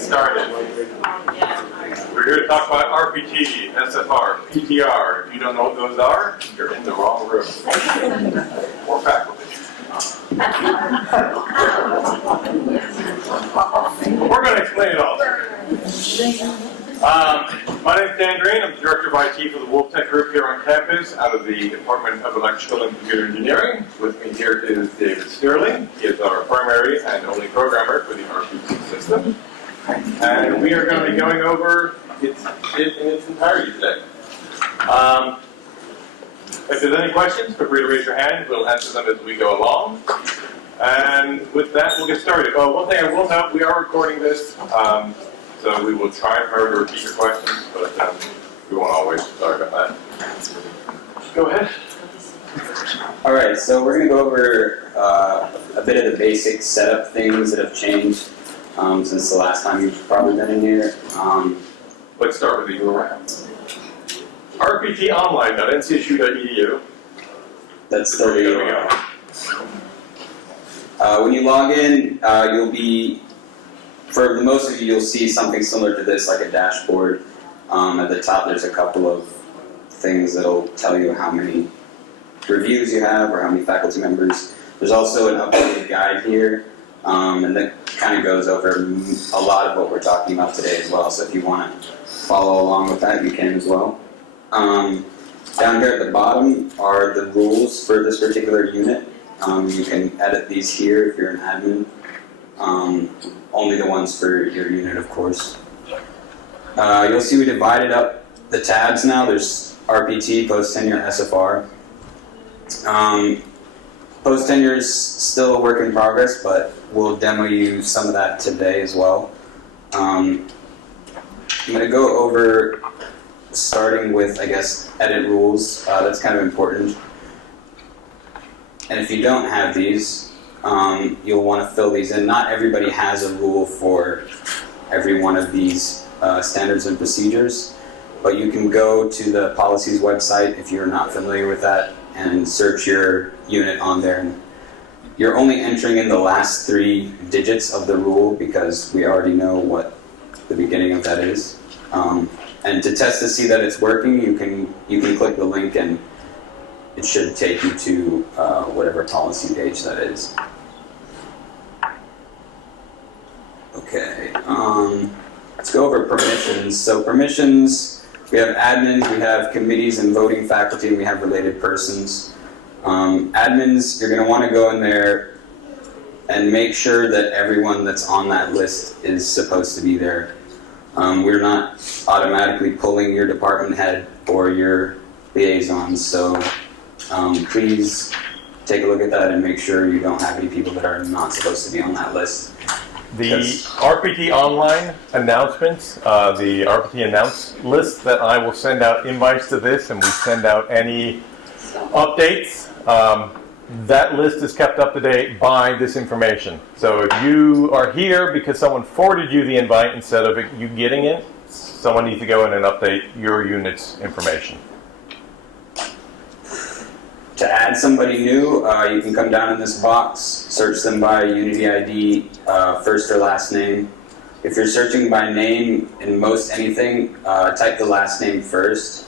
get started. We're here to talk about RPT, SFR, PTR. If you don't know what those are, you're in the wrong room. Or faculty. We're going to explain it all. My name is Dan Green. I'm the Director of IT for the Wolf Tech Group here on campus out of the Department of Electrical and Computer Engineering. With me here is David Sterling. He is our primary and only programmer for the RPT system. And we are going to be going over it in its entirety today. If there's any questions, feel free to raise your hand. We'll answer them as we go along. And with that, we'll get started. One thing I will note, we are recording this. So we will try and remember to repeat your questions, but we won't always. Sorry about that. Go ahead. All right, so we're going to go over a bit of the basic setup things that have changed since the last time you've probably been in here. Let's start with the URL. rptonline.ncsu.edu. That's still the URL. When you log in, you'll be, for the most of you, you'll see something similar to this, like a dashboard. At the top, there's a couple of things that'll tell you how many reviews you have or how many faculty members. There's also an updated guide here, and that kind of goes over a lot of what we're talking about today as well. So if you want to follow along with that, you can as well. Down here at the bottom are the rules for this particular unit. You can edit these here if you're an admin. Only the ones for your unit, of course. You'll see we divided up the tabs now. There's RPT, Post-Tenure, SFR. Post-Tenure is still a work in progress, but we'll demo you some of that today as well. I'm going to go over, starting with, I guess, edit rules. That's kind of important. And if you don't have these, you'll want to fill these in. Not everybody has a rule for every one of these standards and procedures, but you can go to the policies website if you're not familiar with that and search your unit on there. And you're only entering in the last 3 digits of the rule because we already know what the beginning of that is. And to test to see that it's working, you can click the link and it should take you to whatever policy page that is. Okay, let's go over permissions. So permissions, we have admins, we have committees and voting faculty, and we have related persons. Admins, you're going to want to go in there and make sure that everyone that's on that list is supposed to be there. We're not automatically pulling your department head or your liaisons, so please take a look at that and make sure you don't have any people that are not supposed to be on that list. The RPT Online announcements, the RPT announce list that I will send out invites to this, and we send out any updates. That list is kept up to date by this information. So if you are here because someone forwarded you the invite instead of you getting it, someone needs to go in and update your unit's information. To add somebody new, you can come down in this box, search them by Unity ID, first or last name. If you're searching by name in most anything, type the last name first,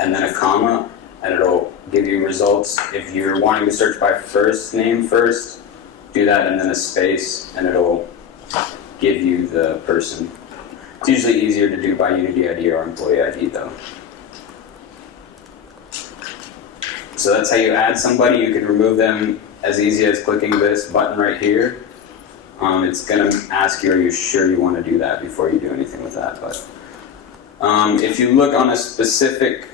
and then a comma, and it'll give you results. If you're wanting to search by first name first, do that and then a space, and it'll give you the person. It's usually easier to do by Unity ID or Employee ID though. So that's how you add somebody. You can remove them as easy as clicking this button right here. It's going to ask you, are you sure you want to do that before you do anything with that. But if you look on a specific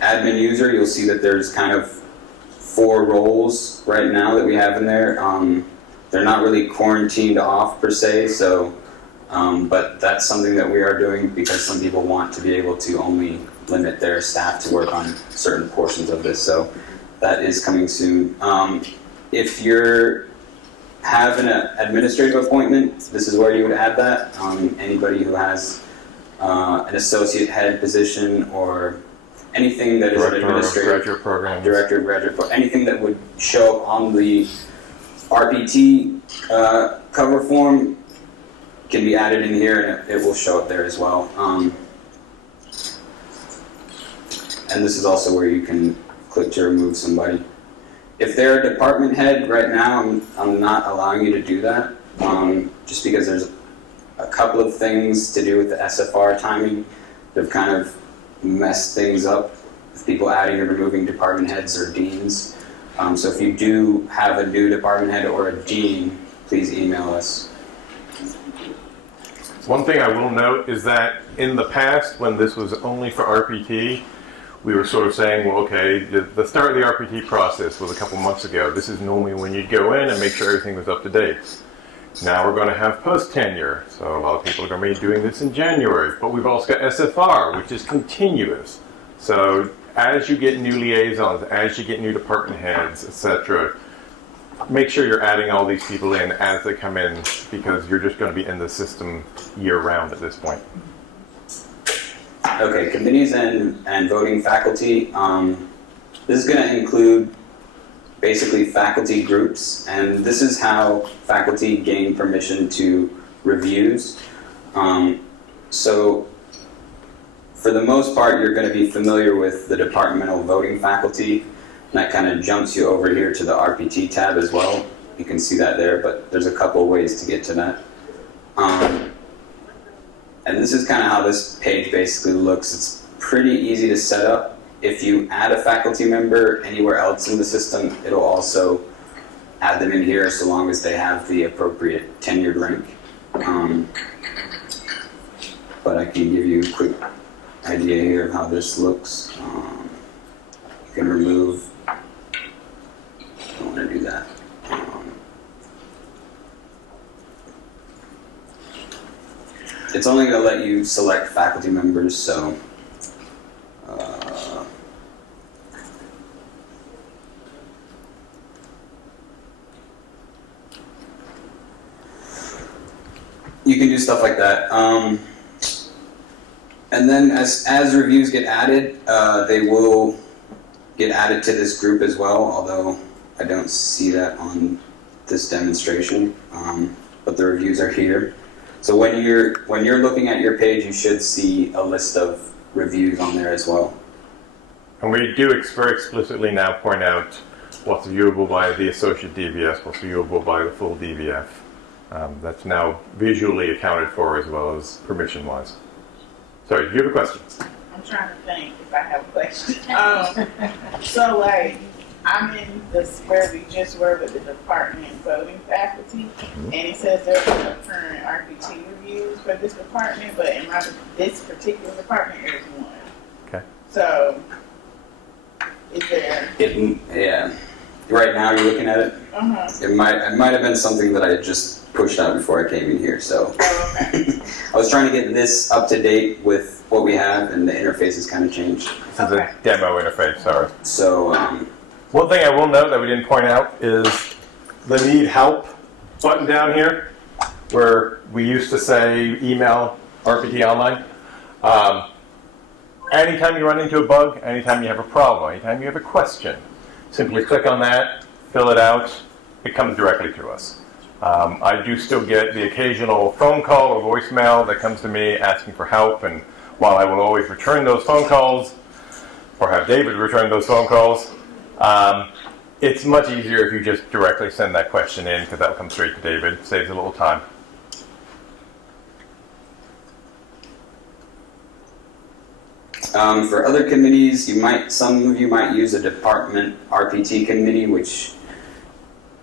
admin user, you'll see that there's kind of 4 roles right now that we have in there. They're not really quarantined off per se, so but that's something that we are doing because some people want to be able to only limit their staff to work on certain portions of this, so that is coming soon. If you're have an administrative appointment, this is where you would add that. Anybody who has an associate head position or anything that is an administrative graduate program, director of graduate program, anything that would show up on the RPT cover form can be added in here, and it will show up there as well. And this is also where you can click to remove somebody. If they're a department head right now, I'm not allowing you to do that, just because there's a couple of things to do with the SFR timing that have kind of messed things up with people adding or removing department heads or deans. So if you do have a new department head or a dean, please email us. One thing I will note is that in the past, when this was only for RPT, we were sort of saying, well, okay, the start of the RPT process was a couple months ago. This is normally when you'd go in and make sure everything was up to date. Now we're going to have post-tenure, so a lot of people are going to be doing this in January. But we've also got SFR, which is continuous. So as you get new liaisons, as you get new department heads, etc., make sure you're adding all these people in as they come in, because you're just going to be in the system year-round at this point. Okay, committees and voting faculty. This is going to include basically faculty groups, and this is how faculty gain permission to reviews. So for the most part, you're going to be familiar with the departmental voting faculty, and that kind of jumps you over here to the RPT tab as well. You can see that there, but there's a couple ways to get to that. And this is kind of how this page basically looks. It's pretty easy to set up. If you add a faculty member anywhere else in the system, it'll also add them in here so long as they have the appropriate tenured rank. But I can give you a quick idea here of how this looks. You can remove, I don't want to do that. It's only going to let you select faculty members, so you can do stuff like that. And then as reviews get added, they will get added to this group as well, although I don't see that on this demonstration, but the reviews are here. So when you're looking at your page, you should see a list of reviews on there as well. And we do very explicitly now point out what's viewable by the associate DVS, what's viewable by the full DVF. That's now visually accounted for as well as permission-wise. Sorry, do you have a question? I'm trying to think if I have a question. So like, I'm in this where we just were with the department voting faculty, and it says there's no current RPT reviews for this department, but in this particular department, there's one. Okay. So, is there? Yeah. Right now, you're looking at it. It might have been something that I had just pushed out before I came in here. So, Okay. I was trying to get this up to date with what we have, and the interface has kind of changed. This is a demo interface, sorry. So. One thing I will note that we didn't point out is the need help button down here, where we used to say email RPT Online. Anytime you run into a bug, anytime you have a problem, anytime you have a question, simply click on that, fill it out, it comes directly to us. I do still get the occasional phone call or voicemail that comes to me asking for help, and while I will always return those phone calls, or have David return those phone calls, it's much easier if you just directly send that question in, because that will come straight to David. Saves a little time. For other committees, some of you might use a department RPT committee, which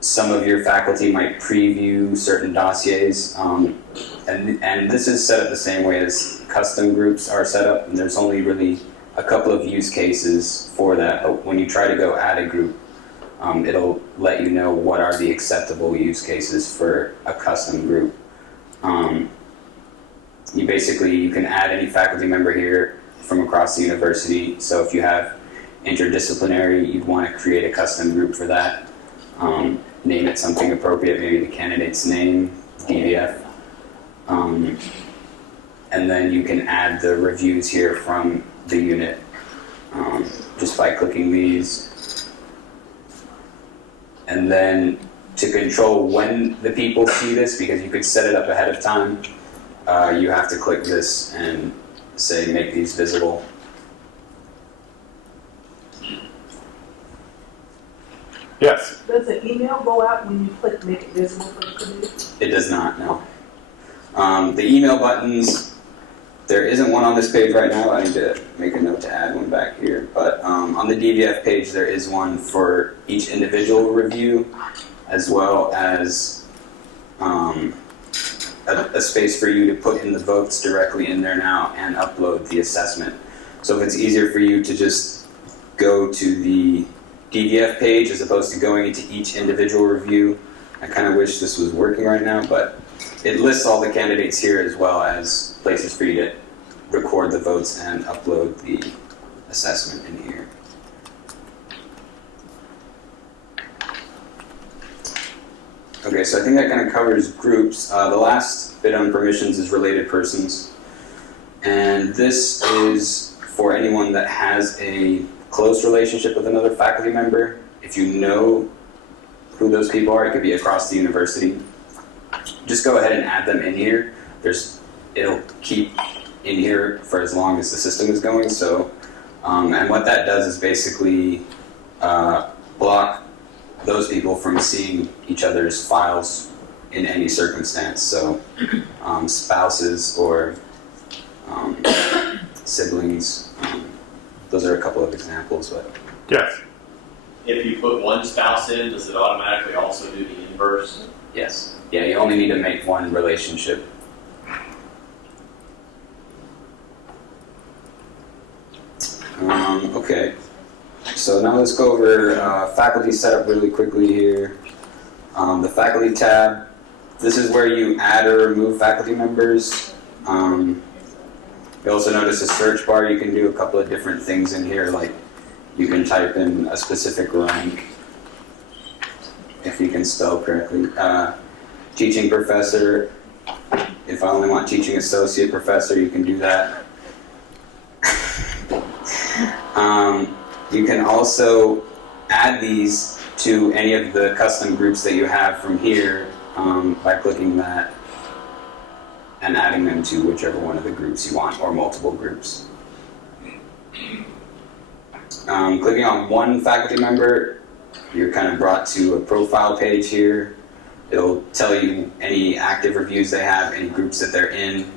some of your faculty might preview certain dossiers. And this is set up the same way as custom groups are set up, and there's only really a couple of use cases for that. But when you try to go add a group, it'll let you know what are the acceptable use cases for a custom group. You can add any faculty member here from across the university. So if you have interdisciplinary, you'd want to create a custom group for that. Name it something appropriate, maybe the candidate's name, DVF. And then you can add the reviews here from the unit just by clicking these. And then to control when the people see this, because you could set it up ahead of time, you have to click this and say make these visible. Yes. Does the email go out when you click make it visible for the community? It does not, no. The email buttons, there isn't one on this page right now. I need to make a note to add one back here. But on the DVF page, there is one for each individual review, as well as a space for you to put in the votes directly in there now and upload the assessment. So if it's easier for you to just go to the DVF page as opposed to going into each individual review, I kind of wish this was working right now, but it lists all the candidates here as well as places for you to record the votes and upload the assessment in here. Okay, so I think that kind of covers groups. The last bit on permissions is related persons. And this is for anyone that has a close relationship with another faculty member. If you know who those people are, it could be across the university. Just go ahead and add them in here. It'll keep in here for as long as the system is going. So, and what that does is basically block those people from seeing each other's files in any circumstance. So, spouses or siblings. Those are a couple of examples, but Yes. If you put one spouse in, does it automatically also do the inverse? yes. Yeah, you only need to make one relationship. Okay, so now let's go over faculty setup really quickly here. The faculty tab, this is where you add or remove faculty members. You also notice a search bar. You can do a couple of different things in here, like you can type in a specific rank, if you can spell correctly. Teaching professor, if I only want teaching associate professor, you can do that. You can also add these to any of the custom groups that you have from here by clicking that and adding them to whichever one of the groups you want, or multiple groups. Clicking on one faculty member, you're kind of brought to a profile page here. It'll tell you any active reviews they have, any groups that they're in,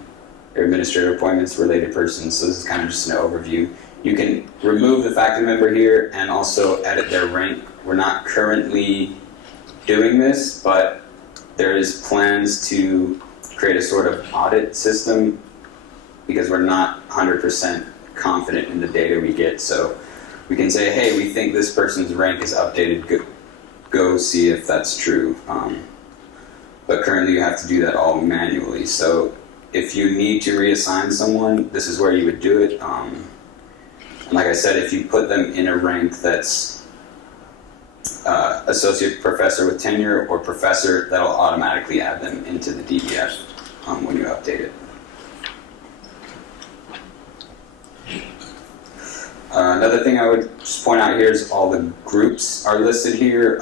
their administrative appointments, related persons. So this is kind of just an overview. You can remove the faculty member here and also edit their rank. We're not currently doing this, but there is plans to create a sort of audit system because we're not 100% confident in the data we get. So we can say, hey, we think this person's rank is updated. Go see if that's true. But currently you have to do that all manually. So if you need to reassign someone, this is where you would do it. And like I said, if you put them in a rank that's associate professor with tenure or professor, that'll automatically add them into the DVF when you update it. Another thing I would just point out here is all the groups are listed here.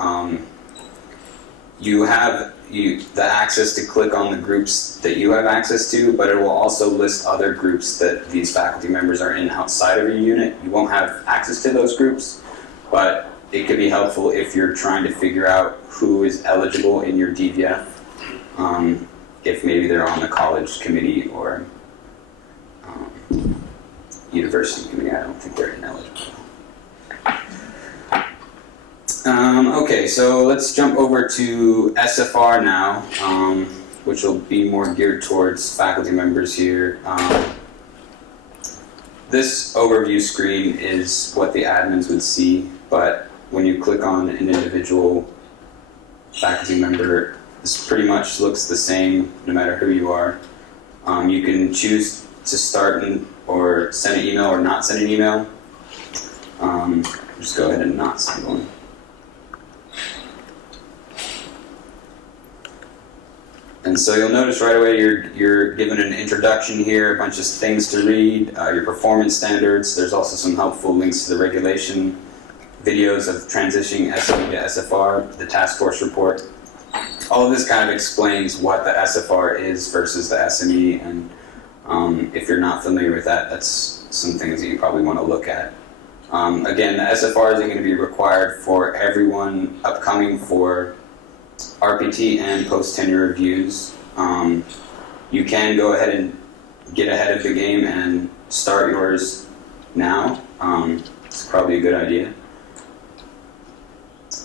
You have the access to click on the groups that you have access to, but it will also list other groups that these faculty members are in outside of your unit. You won't have access to those groups, but it could be helpful if you're trying to figure out who is eligible in your DVF, if maybe they're on the college committee or university committee. I don't think they're ineligible. Okay, so let's jump over to SFR now, which will be more geared towards faculty members here. This overview screen is what the admins would see, but when you click on an individual faculty member, this pretty much looks the same no matter who you are. You can choose to start or send an email or not send an email. Just go ahead and not send one. And so you'll notice right away you're given an introduction here, a bunch of things to read, your performance standards. There's also some helpful links to the regulation, videos of transitioning SE to SFR, the task force report. all of this kind of explains what the SFR is versus the SME, and if you're not familiar with that, that's some things that you probably want to look at. Again, the SFR isn't going to be required for everyone upcoming for RPT and post-tenure reviews. You can go ahead and get ahead of the game and start yours now. It's probably a good idea.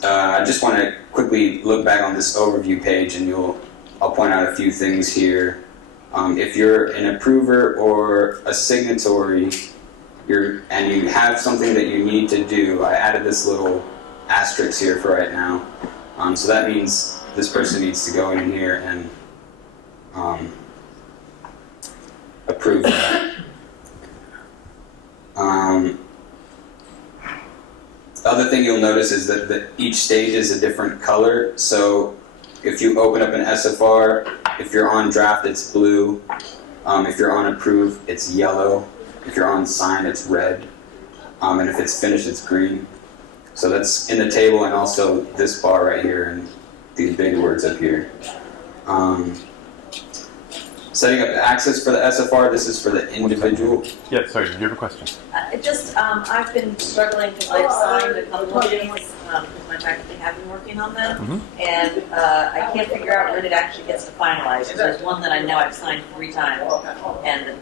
I just want to quickly look back on this overview page, and I'll point out a few things here. If you're an approver or a signatory, and you have something that you need to do, I added this little asterisk here for right now. So that means this person needs to go in here and approve that. The other thing you'll notice is that each stage is a different color. So if you open up an SFR, if you're on draft, it's blue. If you're on approve, it's yellow. If you're on sign, it's red. And if it's finished, it's green. So that's in the table, and also this bar right here and these big words up here. Setting up the access for the SFR, this is for the individual. Yeah, sorry, did you have a question? I've been struggling because I've signed a couple of these because my faculty have been working on them, and I can't figure out when it actually gets to finalize. There's one that I know I've signed 3 times, and the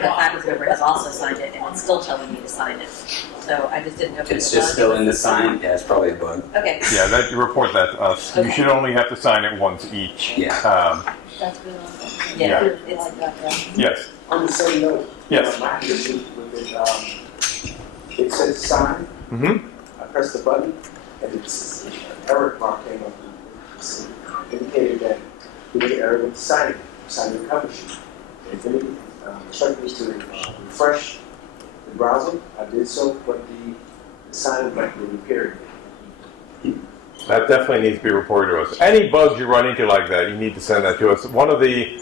faculty member has also signed it, and it's still telling me to sign it. So I just didn't know if It's just still in the sign. Yeah, it's probably a bug. Okay. Yeah, you report that to us. Okay. You should only have to sign it once each. Yeah. That's good. Yeah. It's like that. Yes. On the same note, Yes. my issue with it says sign. Mm-hmm. I pressed the button, and it's an error mark came up. It's indicated that we get an error with signing the cover sheet. If any instructed to refresh the browser, I did so, but the signing button didn't appear. That definitely needs to be reported to us. Any bugs you run into like that, you need to send that to us. One of the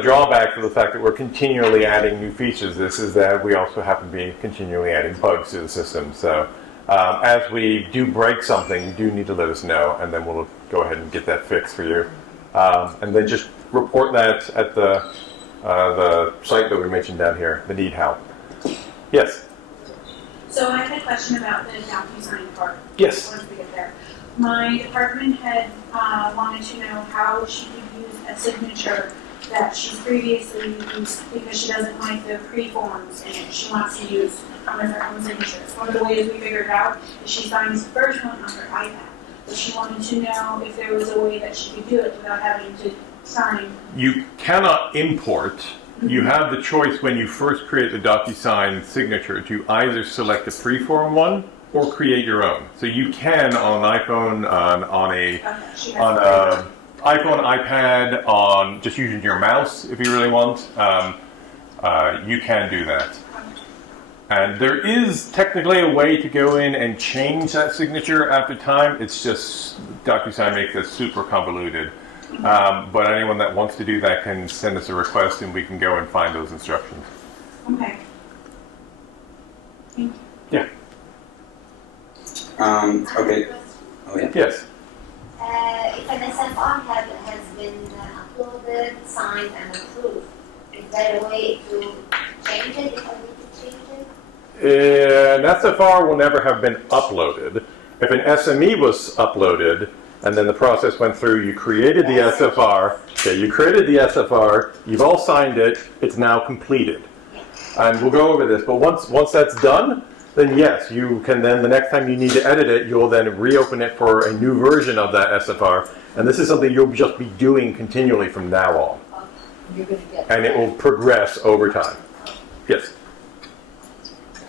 drawbacks of the fact that we're continually adding new features, this is that we also happen to be continually adding bugs to the system. So as we do break something, you do need to let us know, and then we'll go ahead and get that fixed for you. And then just report that at the site that we mentioned down here, the need help. Yes. So I had a question about the DocuSign part. Yes. Once we get there. My department head wanted to know how she could use a signature that she's previously used because she doesn't like the pre-forms and she wants to use one of her own signatures. One of the ways we figured out is she signs the first one on her iPad. But she wanted to know if there was a way that she could do it without having to sign. You cannot import. You have the choice when you first create the DocuSign signature to either select a freeform one or create your own. So you can on an iPhone, on a iPhone, iPad, on just using your mouse if you really want. You can do that. And there is technically a way to go in and change that signature after time. It's just DocuSign makes it super convoluted. But anyone that wants to do that can send us a request and we can go and find those instructions. Okay. Thank you. Yeah. Okay. Oh, yeah. Yes. If an SFR has been uploaded, signed, and approved, is there a way to change it if I need to change it? An SFR will never have been uploaded. If an SME was uploaded, and then the process went through, you created the SFR, you've all signed it, it's now completed. And we'll go over this, but once that's done, then yes, you can then, the next time you need to edit it, you'll then reopen it for a new version of that SFR, and this is something you'll just be doing continually from now on. You're going to get And it will progress over time. Yes.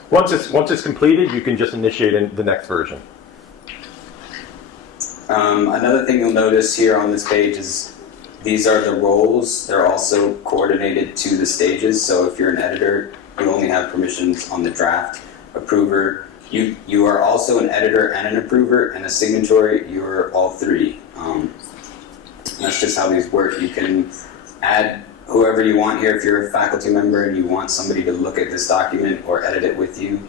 Once it's completed, you can just initiate the next version. Another thing you'll notice here on this page is these are the roles. They're also coordinated to the stages. So if you're an editor, you only have permissions on the draft. Approver, you are also an editor and an approver, and a signatory, you're all three. That's just how these work. You can add whoever you want here if you're a faculty member and you want somebody to look at this document or edit it with you.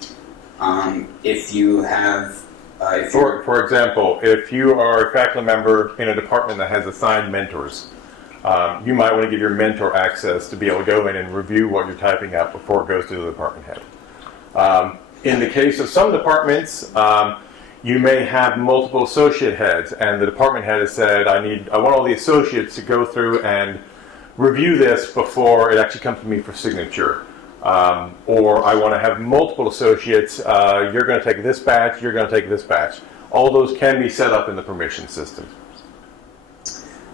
If you have If you're, For example, if you are a faculty member in a department that has assigned mentors, you might want to give your mentor access to be able to go in and review what you're typing out before it goes to the department head. In the case of some departments, you may have multiple associate heads, and the department head has said, I want all the associates to go through and review this before it actually comes to me for signature. Or I want to have multiple associates, you're going to take this batch, you're going to take this batch. All those can be set up in the permission system.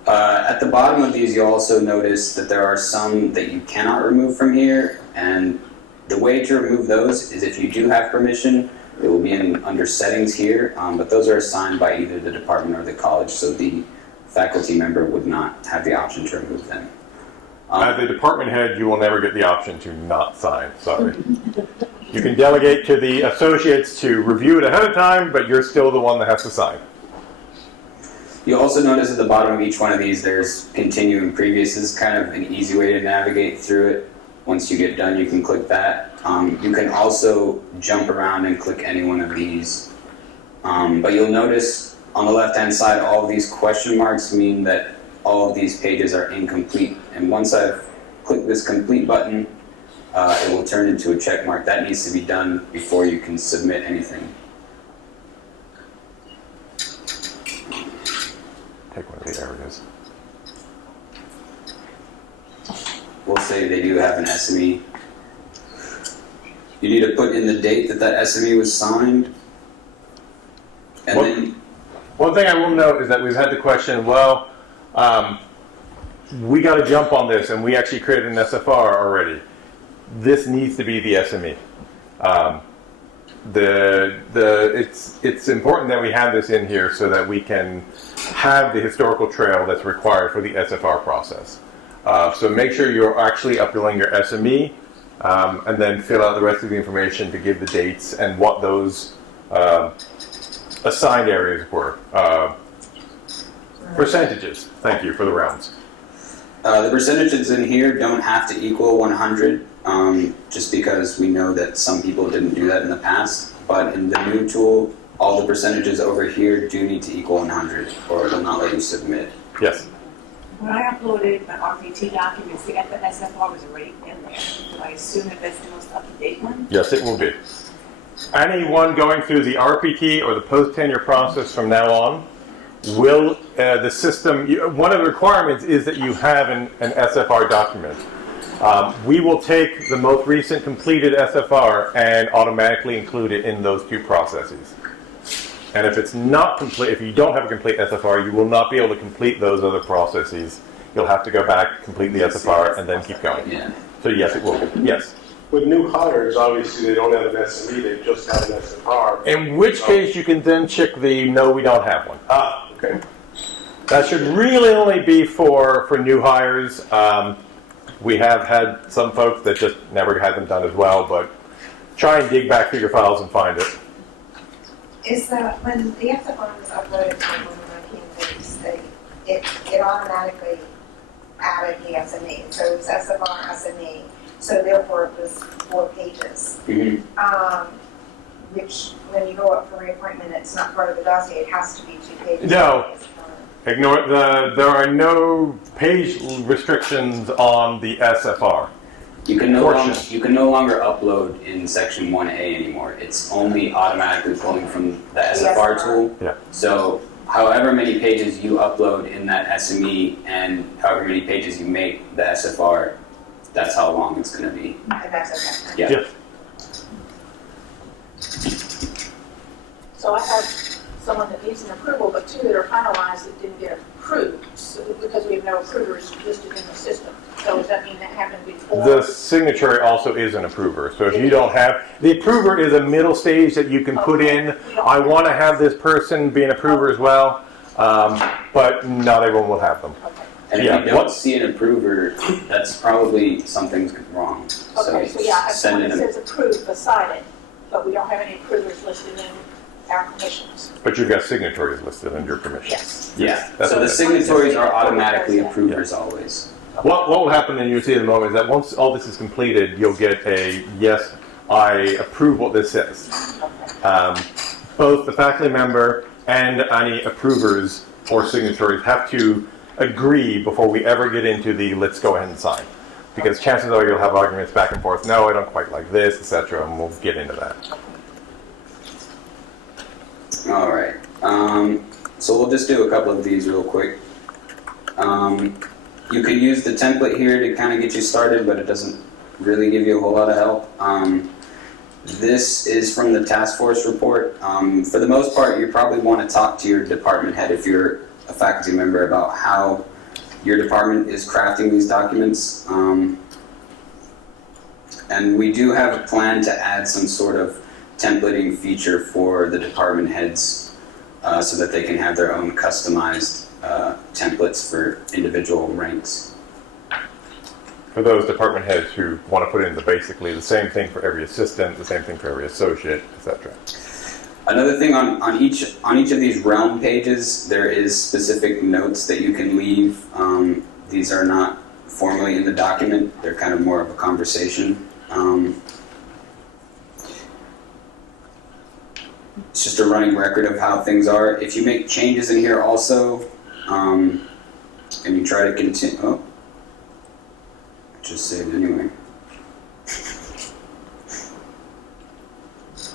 at the bottom of these, you'll also notice that there are some that you cannot remove from here, and the way to remove those is if you do have permission, it will be under settings here, but those are assigned by either the department or the college, so the faculty member would not have the option to remove them. As a department head, you will never get the option to not sign, sorry. You can delegate to the associates to review it ahead of time, but you're still the one that has to sign. You'll also notice at the bottom of each one of these, there's continue and previous. This is kind of an easy way to navigate through it. Once you get done, you can click that. You can also jump around and click any one of these. But you'll notice on the left-hand side, all of these question marks mean that all of these pages are incomplete. And once I've clicked this complete button, it will turn into a check mark. That needs to be done before you can submit anything. Take one of the areas. We'll say they do have an SME. You need to put in the date that that SME was signed. And then One thing I will note is that we've had the question, well, we got to jump on this, and we actually created an SFR already. This needs to be the SME. It's important that we have this in here so that we can have the historical trail that's required for the SFR process. So make sure you're actually uploading your SME, and then fill out the rest of the information to give the dates and what those assigned areas were. Percentages, thank you for the rounds. the percentages in here don't have to equal 100, just because we know that some people didn't do that in the past. But in the new tool, all the percentages over here do need to equal 100, or it'll not let you submit. Yes. When I uploaded my RPT documents, the SFR was already in there. Do I assume that that's the most up-to-date one? Yes, it will be. Anyone going through the RPT or the post-tenure process from now on will, the system, one of the requirements is that you have an SFR document. We will take the most recent completed SFR and automatically include it in those two processes. And if it's not complete, if you don't have a complete SFR, you will not be able to complete those other processes. You'll have to go back, complete the SFR, and then keep going. Yeah. So yes, it will be. Yes. With new hires, obviously, they don't have an SME, they just have an SFR. In which case, you can then check the no, we don't have one. Ah, okay. That should really only be for new hires. We have had some folks that just never had them done as well, but try and dig back through your files and find it. Is that when the SFR was uploaded to 119 it automatically added the SME. So it was SFR, SME. So therefore it was 4 pages. Mm-hmm. Which, when you go up for reappointment, it's not part of the dossier. It has to be 2 pages. No. Ignore there are no page restrictions on the SFR. You can no longer upload in section 1A anymore. It's only automatically pulling from the SFR tool. Yeah. So however many pages you upload in that SME and however many pages you make the SFR, that's how long it's going to be. And that's okay. Yeah. Yes. So I have someone that needs an approval, but 2 that are finalized that didn't get approved, so because we have no approvers listed in the system. So does that mean that happened before? The signatory also is an approver. So if you don't have, the approver is a middle stage that you can put in. I want to have this person be an approver as well, but not everyone will have them. Okay. And if you don't see an approver, that's probably something's wrong. Okay, so yeah, I have someone that says approved beside it, but we don't have any approvers listed in our commissions. But you've got signatories listed under your permission. Yes. Yeah, That's so what the it is. signatories are automatically approvers always. What will happen, and you'll see in a moment, is that once all this is completed, you'll get a yes, I approve what this says. both the faculty member and any approvers or signatories have to agree before we ever get into the let's go ahead and sign. Because chances are you'll have arguments back and forth, no, I don't quite like this, etc., and we'll get into that. All right. So we'll just do a couple of these real quick. You could use the template here to kind of get you started, but it doesn't really give you a whole lot of help. This is from the task force report. For the most part, you probably want to talk to your department head if you're a faculty member about how your department is crafting these documents. And we do have a plan to add some sort of templating feature for the department heads so that they can have their own customized templates for individual ranks. For those department heads who want to put in basically the same thing for every assistant, the same thing for every associate, etc. Another thing on each of these realm pages, there is specific notes that you can leave. These are not formally in the document; they're kind of more of a conversation. It's just a running record of how things are. If you make changes in here also, and you try to continue, oh, just saved anyway.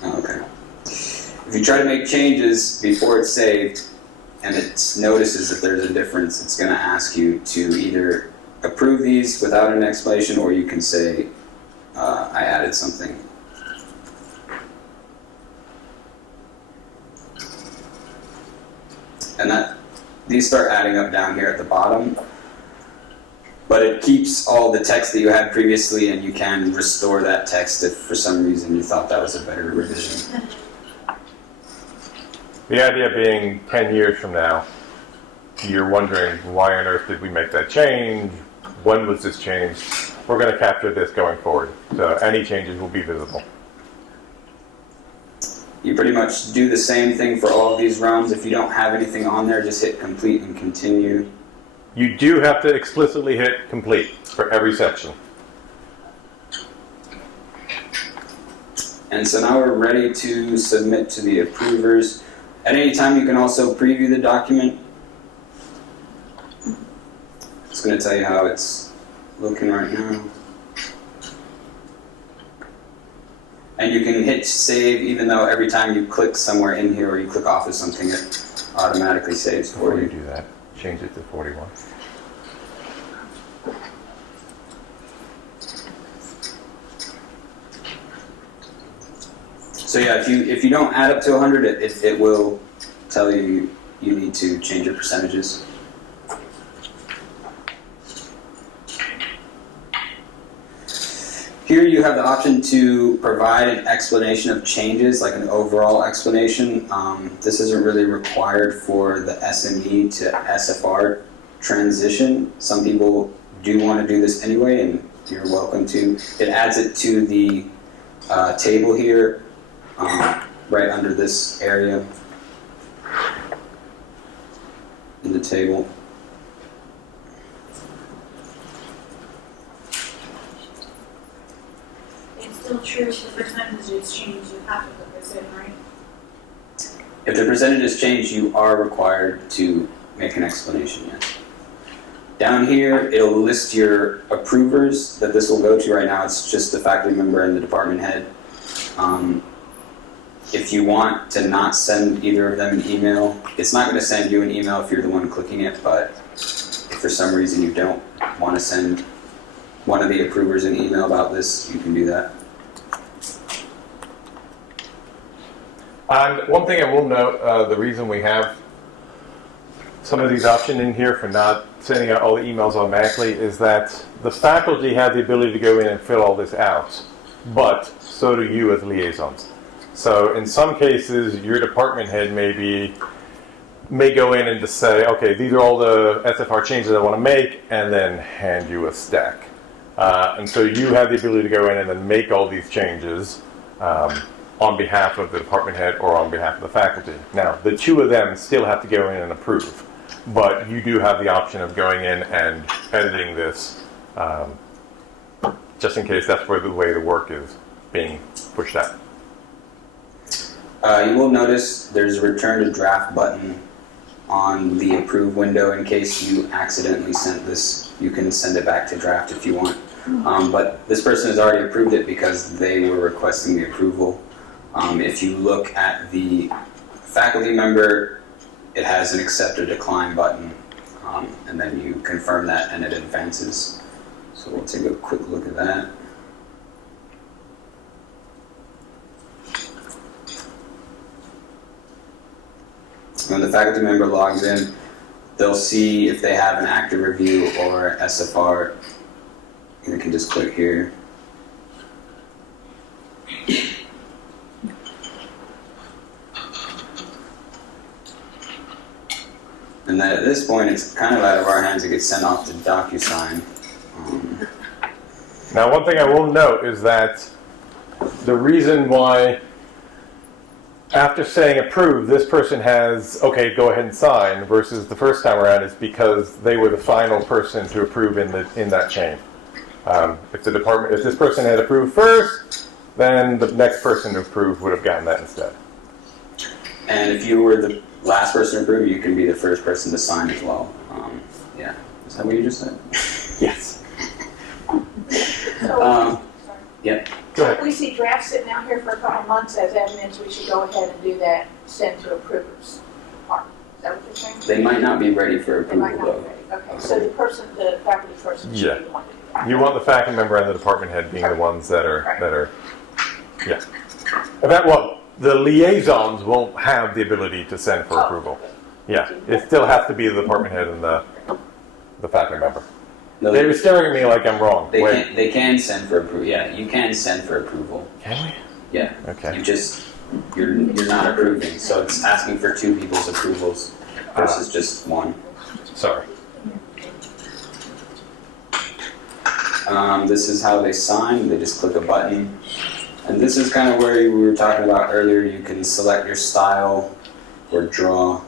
Okay. If you try to make changes before it's saved, and it notices that there's a difference, it's going to ask you to either approve these without an explanation, or you can say, I added something. And these start adding up down here at the bottom. But it keeps all the text that you had previously, and you can restore that text if for some reason you thought that was a better revision. The idea being 10 years from now, you're wondering, why on earth did we make that change? When was this changed? We're going to capture this going forward. So any changes will be visible. You pretty much do the same thing for all of these realms. If you don't have anything on there, just hit complete and continue. You do have to explicitly hit complete for every section. And so now we're ready to submit to the approvers. At any time, you can also preview the document. It's going to tell you how it's looking right now. And you can hit save even though every time you click somewhere in here or you click off of something, it automatically saves for Before you. you do that, change it to 41. So yeah, if you don't add up to 100, it will tell you you need to change your percentages. Here you have the option to provide an explanation of changes, like an overall explanation. This isn't really required for the SME to SFR transition. Some people do want to do this anyway, and you're welcome to. It adds it to the table here, right under this area in the table. Still true if the percentages change, you have to put this in, right? If the percentages change, you are required to make an explanation, yes. Down here, it'll list your approvers that this will go to. Right now, it's just the faculty member and the department head. If you want to not send either of them an email, it's not going to send you an email if you're the one clicking it, but if for some reason you don't want to send one of the approvers an email about this, you can do that. And one thing I will note, the reason we have some of these options in here for not sending out all the emails automatically is that the faculty have the ability to go in and fill all this out, but so do you as liaisons. So in some cases, your department head may go in and just say, okay, these are all the SFR changes I want to make, and then hand you a stack. And so you have the ability to go in and then make all these changes on behalf of the department head or on behalf of the faculty. Now, the two of them still have to go in and approve, but you do have the option of going in and editing this just in case that's where the way the work is being pushed out. You will notice there's a return to draft button on the approve window. In case you accidentally sent this, you can send it back to draft if you want. But this person has already approved it because they were requesting the approval. If you look at the faculty member, it has an accept or decline button, and then you confirm that and it advances. So we'll take a quick look at that. When the faculty member logs in, they'll see if they have an active review or SFR. You can just click here. And then at this point, it's kind of out of our hands. It gets sent off to DocuSign. Now, one thing I will note is that the reason why, after saying approve, this person has, okay, go ahead and sign, versus the first time around, is because they were the final person to approve in that chain. If this person had approved first, then the next person to approve would have gotten that instead. And if you were the last person to approve, you can be the first person to sign as well. Yeah. Is that what you just said? Yes. Yeah. Go So ahead. if we see drafts sitting out here for a couple months as admins, we should go ahead and do that, send to approvers. Is that what you're saying? They might not be ready for They might approval not be though. ready. Okay, so the faculty person Yeah. should be the one to do that. You want the faculty member and the department head being the ones that are, yeah. Well, the liaisons won't have the ability to send for approval. Yeah, it still has to be the department head and the faculty member. No, They were staring at me like I'm wrong. Wait. They can send for approval. Yeah, you can send for approval. Can we? Yeah. Okay. You're not approving, so it's asking for two people's approvals versus just one. Sorry. This is how they sign. They just click a button. And this is kind of where we were talking about earlier. You can select your style or draw.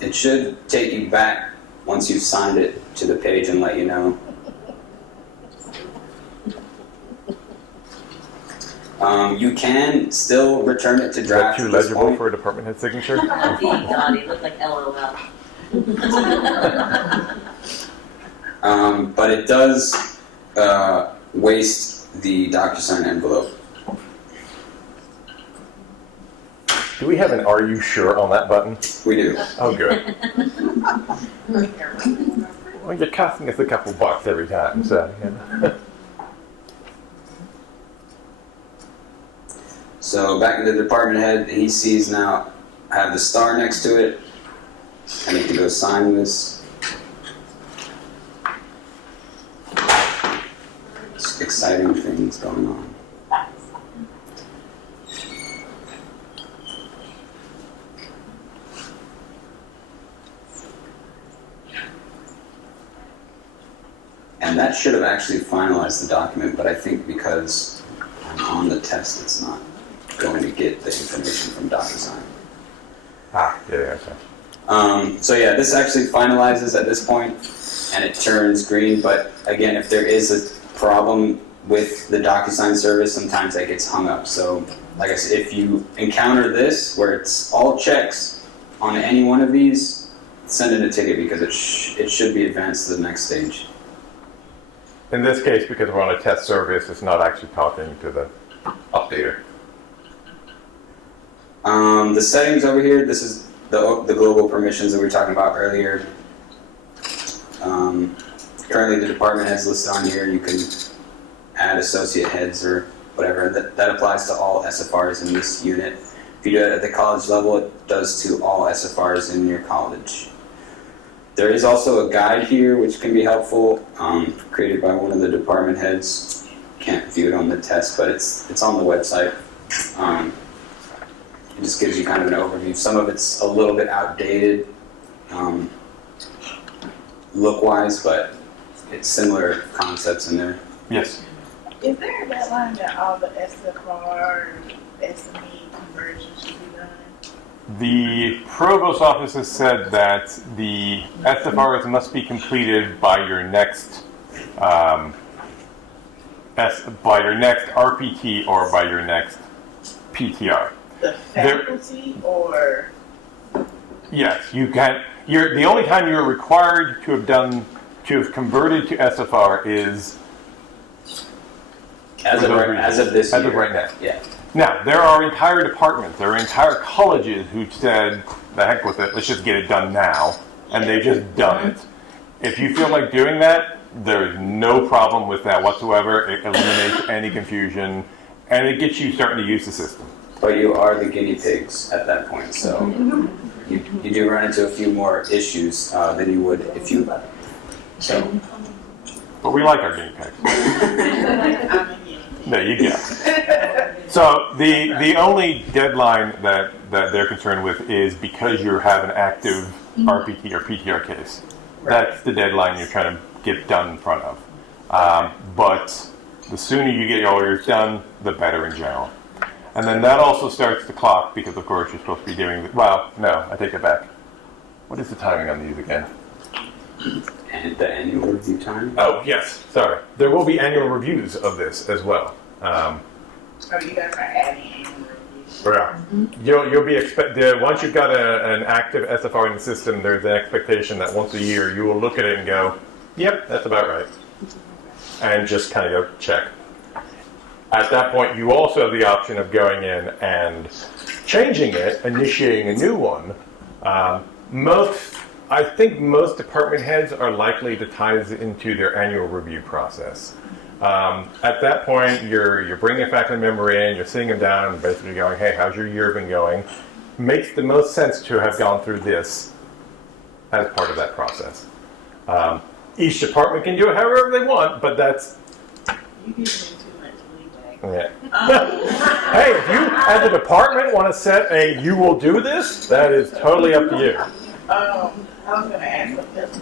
It should take you back once you've signed it to the page and let you know. You can still return it to Is that draft too at this legible point. for a department head signature? God, he looked like LOL. But it does waste the DocuSign envelope. Do we have an "Are you sure" on that button? We do. Oh, good. Well, you're costing us a couple bucks every time, so. Yeah. So back into the department head, he sees now I have the star next to it. I need to go sign this. It's exciting things going on. And that should have actually finalized the document, but I think because I'm on the test, it's not going to get the information from DocuSign. Yeah, okay. So yeah, this actually finalizes at this point, and it turns green. But again, if there is a problem with the DocuSign service, sometimes that gets hung up. So like I said, if you encounter this where it's all checks on any one of these, send in a ticket because it should be advanced to the next stage. In this case, because we're on a test service, it's not actually talking to the updater. The settings over here, this is the global permissions that we were talking about earlier. Currently the department heads listed on here. You can add associate heads or whatever. That applies to all SFRs in this unit. If you do it at the college level, it does to all SFRs in your college. There is also a guide here which can be helpful, created by one of the department heads. Can't view it on the test, but it's on the website. It just gives you kind of an overview. Some of it's a little bit outdated look-wise, but it's similar concepts in there. Yes. Is there a deadline that all the SFR and SME conversions should be done? The provost office has said that the SFRs must be completed by your next by your next RPT or by your next PTR. The faculty or? Yes, you can. The only time you're required to have converted to SFR is As of this year. As of right now. Yeah. Now, there are entire departments, there are entire colleges who said, the heck with it, let's just get it done now. And they've just done it. If you feel like doing that, there's no problem with that whatsoever. It eliminates any confusion, and it gets you starting to use the system. But you are the guinea pigs at that point, so you do run into a few more issues than you would if you. So. But we like our guinea pigs. There you go. So the only deadline that they're concerned with is because you have an active RPT or PTR case. That's the deadline you're trying to get done in front of. But the sooner you get all yours done, the better in general. And then that also starts the clock because, of course, you're supposed to be doing well, no, I take it back. What is the timing on these again? And the annual review time? Oh, yes, sorry. There will be annual reviews of this as well. Oh, you guys are adding annual reviews? Yeah. You'll be once you've got an active SFR in the system, there's an expectation that once a year you will look at it and go, yep, that's about right. And just kind of go check. At that point, you also have the option of going in and changing it, initiating a new one. I think most department heads are likely to tie this into their annual review process. At that point, you're bringing a faculty member in, you're sitting them down and basically going, hey, how's your year been going? Makes the most sense to have gone through this as part of that process. Each department can do it however they want, but that's... You give me too much leeway. Yeah. Hey, if you as a department want to set you will do this, that is totally up to you. I was going to ask something.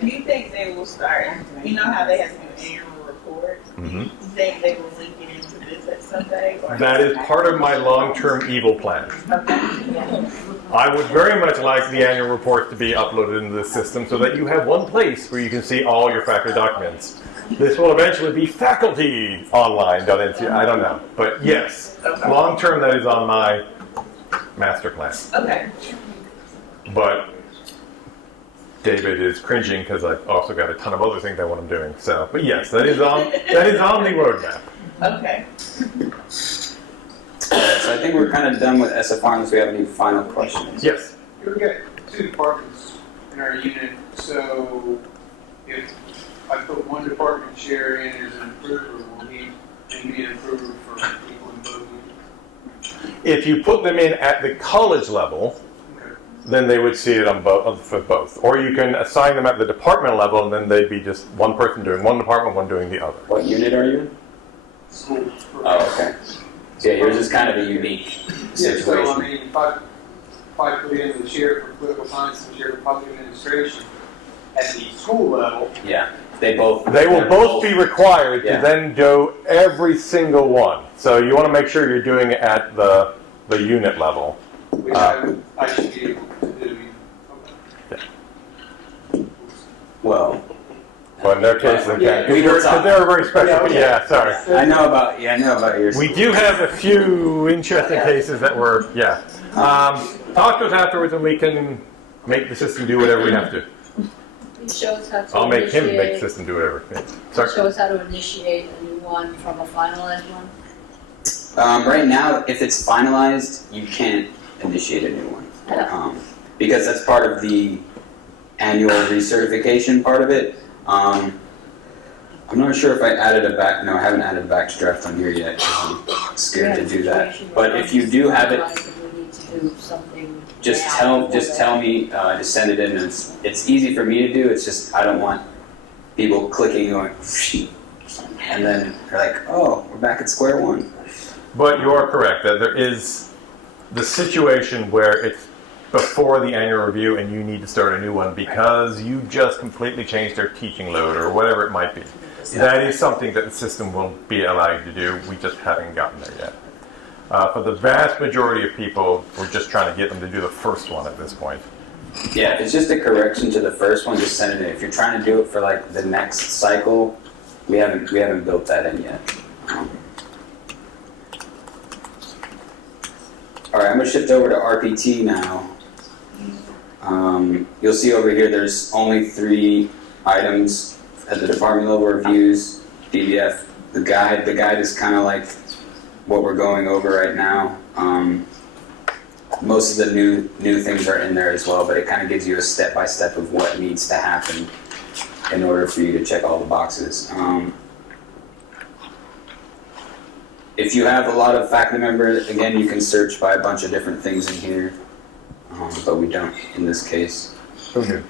Do you think they will start, you know how they have to do annual reports? Mm-hmm. Do you think they will link it into this at some day? That is part of my long-term evil plan. Okay. I would very much like the annual reports to be uploaded into the system so that you have one place where you can see all your faculty documents. This will eventually be faculty online. I don't know. But yes, long-term that is on my master plan. Okay. But David is cringing because I've also got a ton of other things I want him doing. So, but yes, that is on the roadmap. Okay. So I think we're kind of done with SFR unless we have any final questions. Yes. We've got two departments in our unit, so if I put one department chair in as an improver, will he be an improver for people in both units? If you put them in at the college level, then they would see it on for both. Or you can assign them at the department level, and then they'd be just one person doing one department, one doing the other. What unit are you in? School. Oh, okay. So yeah, yours is kind of a unique situation. Yeah, so I mean, if I put in the chair for political science and the chair for public administration at the school level. Yeah, they will both be required to then do every single one. So you want to make sure you're doing it at the unit level. Which I should be able to do. Yeah. Well, in their case, they can. Because they're very special. Yeah, sorry. I know about yours. We do have a few interesting cases that were, talk to us afterwards and we can make the system do whatever we have to. Show us how to I'll make him make the system do whatever. Yeah. Sorry. Show us how to initiate a new one from a finalized one. Right now, if it's finalized, you can't initiate a new one. Because that's part of the annual recertification part of it. I'm not sure if I added a back. No, I haven't added a batch draft on here yet because I'm scared to do that. But if you do have it, just tell me. Just send it in. And it's easy for me to do. It's just I don't want people clicking going, and then they're like, oh, we're back at square one. But you are correct that there is the situation where it's before the annual review and you need to start a new one because you just completely changed their teaching load or whatever it might be. Yeah. That is something that the system will be allowed to do. We just haven't gotten there yet. For the vast majority of people, we're just trying to get them to do the first one at this point. Yeah, if it's just a correction to the first one, just send it in. If you're trying to do it for like the next cycle, we haven't built that in yet. All right, I'm gonna shift over to RPT now. You'll see over here there's only 3 items at the department level reviews, PDF. The guide is kind of like what we're going over right now. Most of the new things are in there as well, but it kind of gives you a step-by-step of what needs to happen in order for you to check all the boxes. If you have a lot of faculty members, again, you can search by a bunch of different things in here, but we don't in this case. Okay,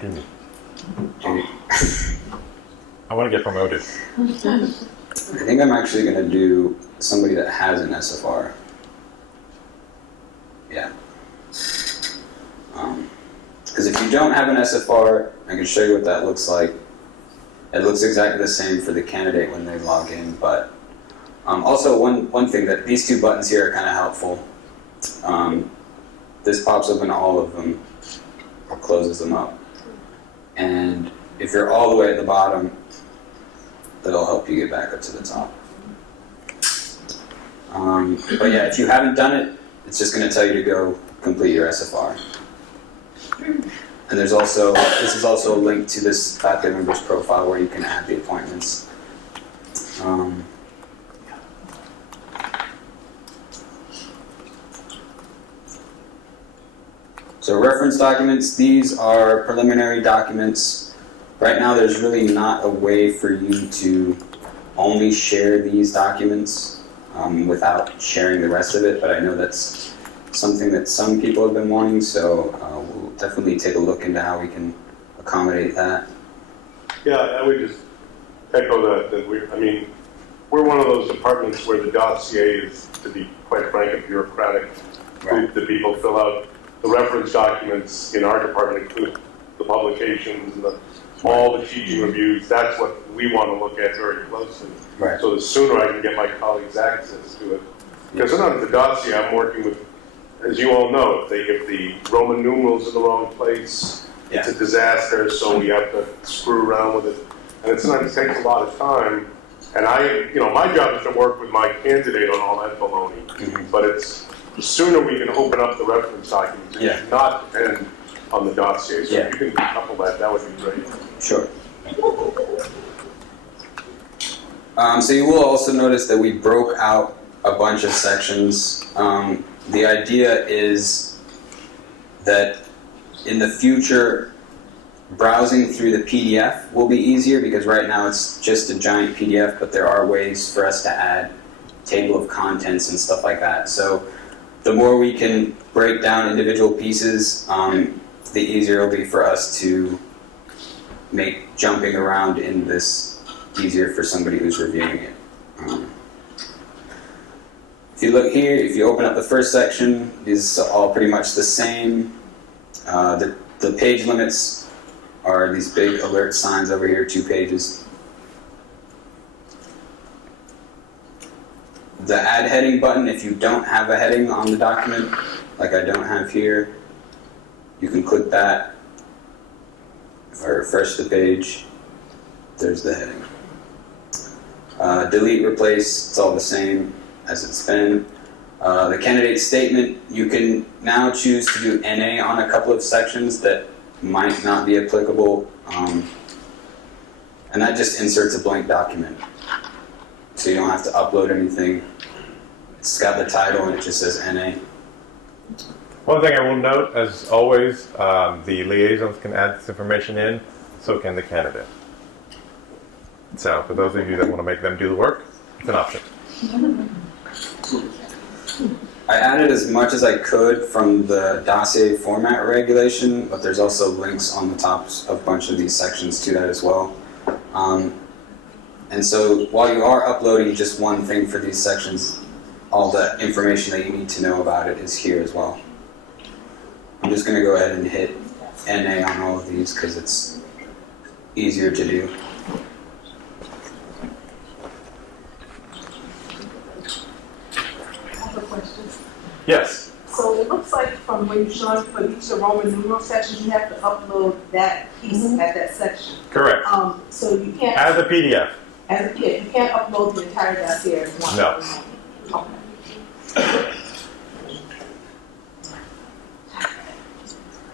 I want to get promoted. I think I'm actually going to do somebody that has an SFR. Yeah. Because if you don't have an SFR, I can show you what that looks like. It looks exactly the same for the candidate when they log in, but also one thing that these 2 buttons here are kind of helpful. This pops open all of them, or closes them up. And if you're all the way at the bottom, that'll help you get back up to the top. But yeah, if you haven't done it, it's just going to tell you to go complete your SFR. And this is also a link to this faculty member's profile where you can add the appointments. So reference documents, these are preliminary documents. Right now there's really not a way for you to only share these documents without sharing the rest of it, but I know that's something that some people have been wanting, so we'll definitely take a look into how we can accommodate that. Yeah, I would just echo that we're one of those departments where the dossier is, to be quite frank, a bureaucratic group that people fill out. The reference documents in our department include the publications and all the teaching reviews. That's what we want to look at very closely. Right. So the sooner I can get my colleagues access to it. Because sometimes the dossier I'm working with, as you all know, if the Roman numerals in the wrong place, it's a disaster, so we have to screw around with it. And it sometimes takes a lot of time. And my job is to work with my candidate on all that baloney. Mm-hmm. But the sooner we can open up the reference documents, it should not depend on the dossier. So if you can couple that would be great. Sure. So you will also notice that we broke out a bunch of sections. The idea is that in the future, browsing through the PDF will be easier because right now it's just a giant PDF, but there are ways for us to add table of contents and stuff like that. So the more we can break down individual pieces, the easier it'll be for us to make jumping around in this easier for somebody who's reviewing it. If you look here, if you open up the first section, these are all pretty much the same. The page limits are these big alert signs over here, 2 pages. The add heading button, if you don't have a heading on the document, like I don't have here, you can click that. If I refresh the page, there's the heading. Delete, replace, it's all the same as it's been. The candidate statement, you can now choose to do NA on a couple of sections that might not be applicable. And that just inserts a blank document. So you don't have to upload anything. It's got the title and it just says NA. One thing I will note, as always, the liaisons can add this information in, so can the candidate. So for those of you that want to make them do the work, it's an option. I added as much as I could from the dossier format regulation, but there's also links on the tops of a bunch of these sections to that as well. And so while you are uploading just one thing for these sections, all the information that you need to know about it is here as well. I'm just going to go ahead and hit NA on all of these because it's easier to do. Yes. So it looks like from where you're showing for each of the Roman numeral sections, you have to upload that piece at that section. Correct. So you can't. As a PDF. As a kid, you can't upload the entire dossier as one. No. Okay.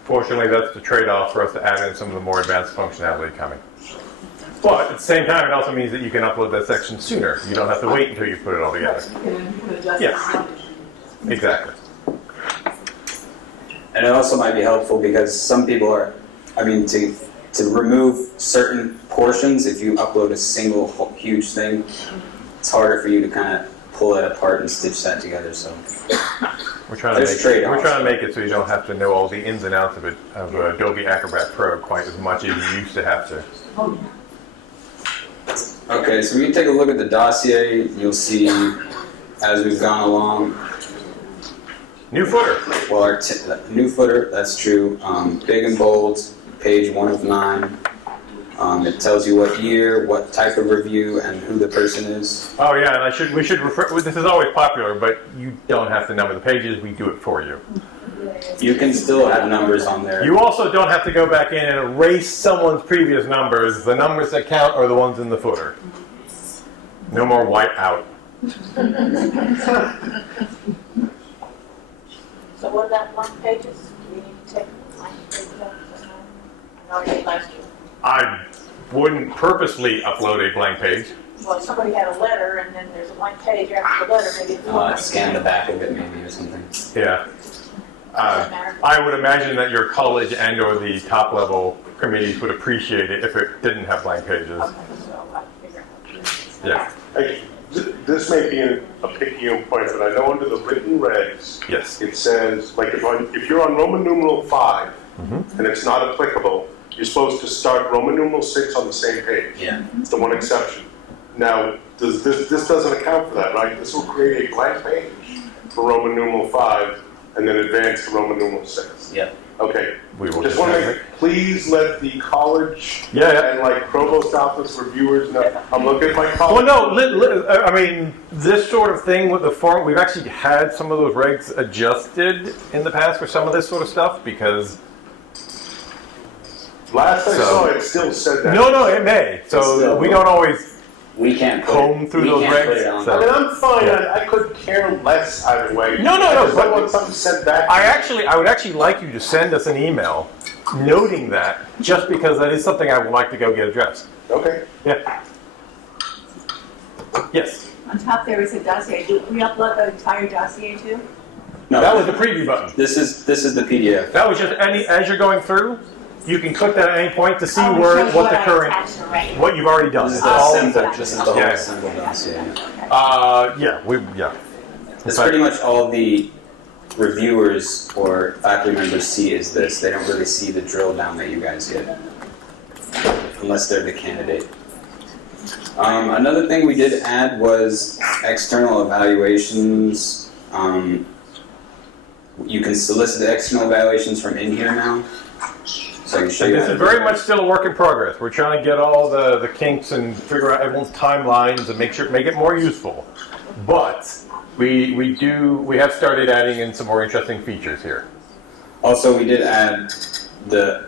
Fortunately, that's the trade-off for us to add in some of the more advanced functionality coming. But at the same time, it also means that you can upload that section sooner. You don't have to wait until you put it all together. You can adjust Yeah. Exactly. And it also might be helpful because some people are, to remove certain portions, if you upload a single huge thing, it's harder for you to kind of pull it apart and stitch that together, so. We're trying to make it so you don't have to know all the ins and outs of it, of Adobe Acrobat Pro quite as much as you used to have to. Okay, so when you take a look at the dossier, you'll see, as we've gone along, new footer. Well, our new footer, that's true. Big and bold, page 1 of 9. It tells you what year, what type of review, and who the person is. Oh yeah, and we should refer. This is always popular, but you don't have to number the pages. We do it for you. You can still have numbers on there. You also don't have to go back in and erase someone's previous numbers. The numbers that count are the ones in the footer. No more white out. So what about blank pages? Do we need to take blank pages out? I know I did last year. I wouldn't purposely upload a blank page. Well, somebody had a letter and then there's a blank page after the letter, maybe. Scan the back of it maybe or something. Yeah. I would imagine that your college and or the top level committees would appreciate it if it didn't have blank pages. Okay, so I figure out. Yeah. Hey, this may be a picky point, but I know under the written regs, yes, it says, like if you're on Roman numeral 5 and it's not applicable, you're supposed to start Roman numeral 6 on the same page. Yeah. It's the one exception. Now, this doesn't account for that, right? This will create a blank page for Roman numeral 5 and then advance to Roman numeral 6. Yep. Okay. We will just want to please let the college and like provost office reviewers know. I'm looking at my college. Well, no, I mean, this sort of thing with the form, we've actually had some of those regs adjusted in the past for some of this sort of stuff because. Last I saw it still said that. No, it may. So we don't always. We can't comb through those regs. I mean, I'm fine. I could care less either way. No. But want something sent back. I would actually like you to send us an email noting that, just because that is something I would like to go get addressed. Okay. Yeah. Yes. On top there is a dossier. Do we upload the entire dossier too? No. That was the preview button. This is the PDF. That was just as you're going through. You can click that at any point to see what you've already done. This is the whole assembled dossier. It's pretty much all the reviewers or faculty members see is this. They don't really see the drill down that you guys get, unless they're the candidate. Another thing we did add was external evaluations. You can solicit the external evaluations from in here now. So I can show you. This is very much still a work in progress. We're trying to get all the kinks and figure out everyone's timelines and make it more useful. But we have started adding in some more interesting features here. Also, we did add the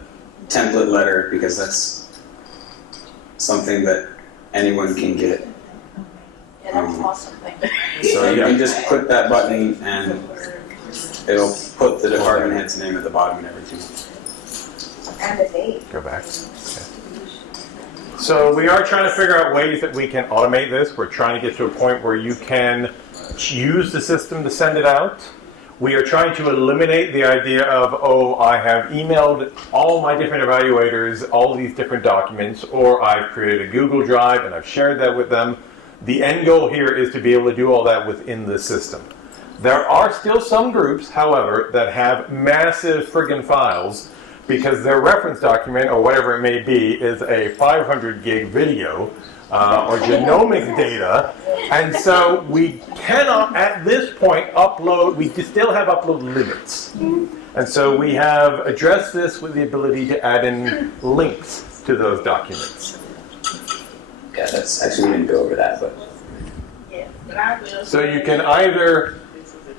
template letter because that's something that anyone can get. Yeah, that's an awesome thing. So you can just click that button and it'll put the department head's name at the bottom and everything. And the date. Go back. Okay. So we are trying to figure out ways that we can automate this. We're trying to get to a point where you can use the system to send it out. We are trying to eliminate the idea of, I have emailed all my different evaluators all these different documents, or I've created a Google Drive and I've shared that with them. The end goal here is to be able to do all that within the system. There are still some groups, however, that have massive friggin' files because their reference document, or whatever it may be, is a 500 gig video or genomic data. And so we cannot, at this point, upload, we still have upload limits. And so we have addressed this with the ability to add in links to those documents. Yeah, that's actually, we didn't go over that, but. Yeah, but I will. So you can either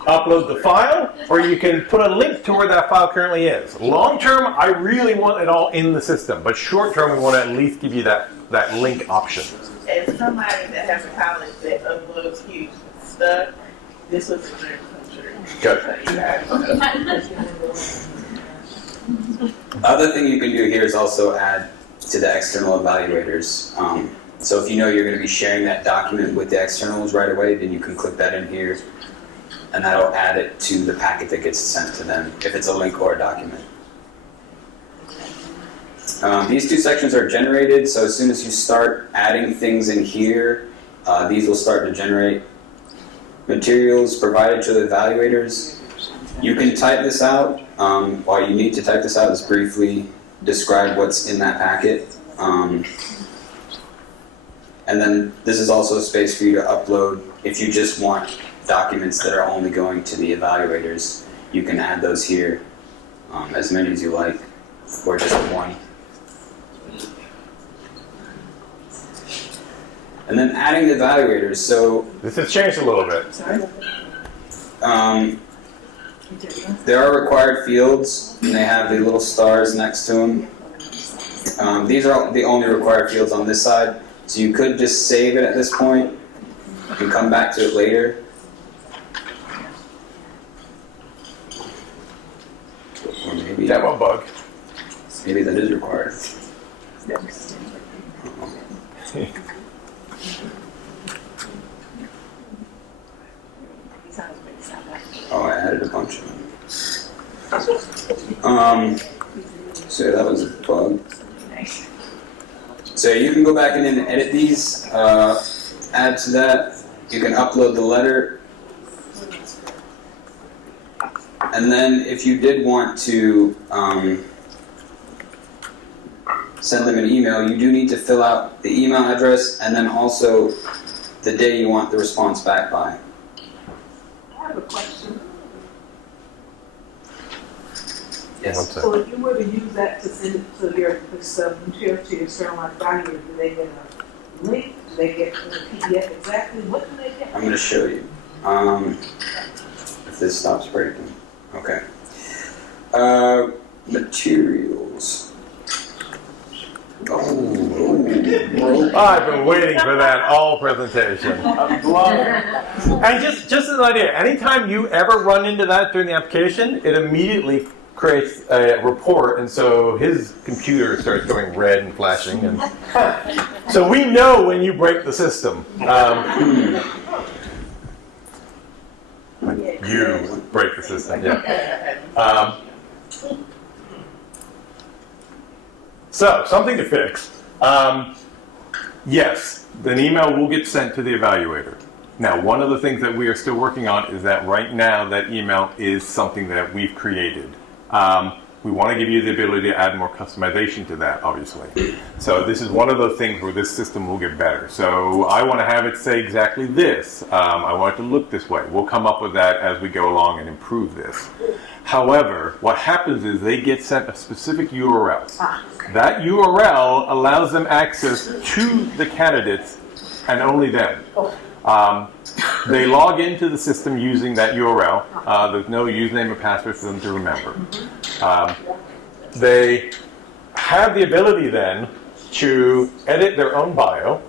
upload the file, or you can put a link to where that file currently is. Long term, I really want it all in the system, but short term, we want to at least give you that that link option. As somebody that has a college that uploads huge stuff, this was a dream come true. Good. Other thing you can do here is also add to the external evaluators. So if you know you're going to be sharing that document with the externals right away, then you can click that in here, and that'll add it to the packet that gets sent to them, if it's a link or a document. These two sections are generated, so as soon as you start adding things in here, these will start to generate materials provided to the evaluators. You can type this out. All you need to type this out is briefly describe what's in that packet. And then this is also a space for you to upload. If you just want documents that are only going to the evaluators, you can add those here, as many as you like, or just one. And then adding the evaluators. So this has changed a little bit. There are required fields, and they have the little stars next to them. These are the only required fields on this side, so you could just save it at this point and come back to it later. Or maybe that won't bug. Maybe that is required. Oh, I added a bunch of them. So that was a bug. So you can go back in and edit these, add to that. You can upload the letter. And then if you did want to send them an email, you do need to fill out the email address and then also the day you want the response back by. I have a question. Yes. So if you were to use that to send it to this material to your external evaluator, do they get a link? Do they get a PDF exactly? What do they get? I'm going to show you. If this stops breaking. Okay. Materials. I've been waiting for that all presentation. And just as an idea, anytime you ever run into that during the application, it immediately creates a report, and so his computer starts going red and flashing. And so we know when you break the system. You break the system, yeah. So, something to fix. Yes, an email will get sent to the evaluator. Now, one of the things that we are still working on is that right now that email is something that we've created. We want to give you the ability to add more customization to that, obviously. So this is one of those things where this system will get better. So I want to have it say exactly this. I want it to look this way. We'll come up with that as we go along and improve this. However, what happens is they get sent a specific URL. That URL allows them access to the candidates and only them. They log into the system using that URL. There's no username or password for them to remember. They have the ability then to edit their own bio.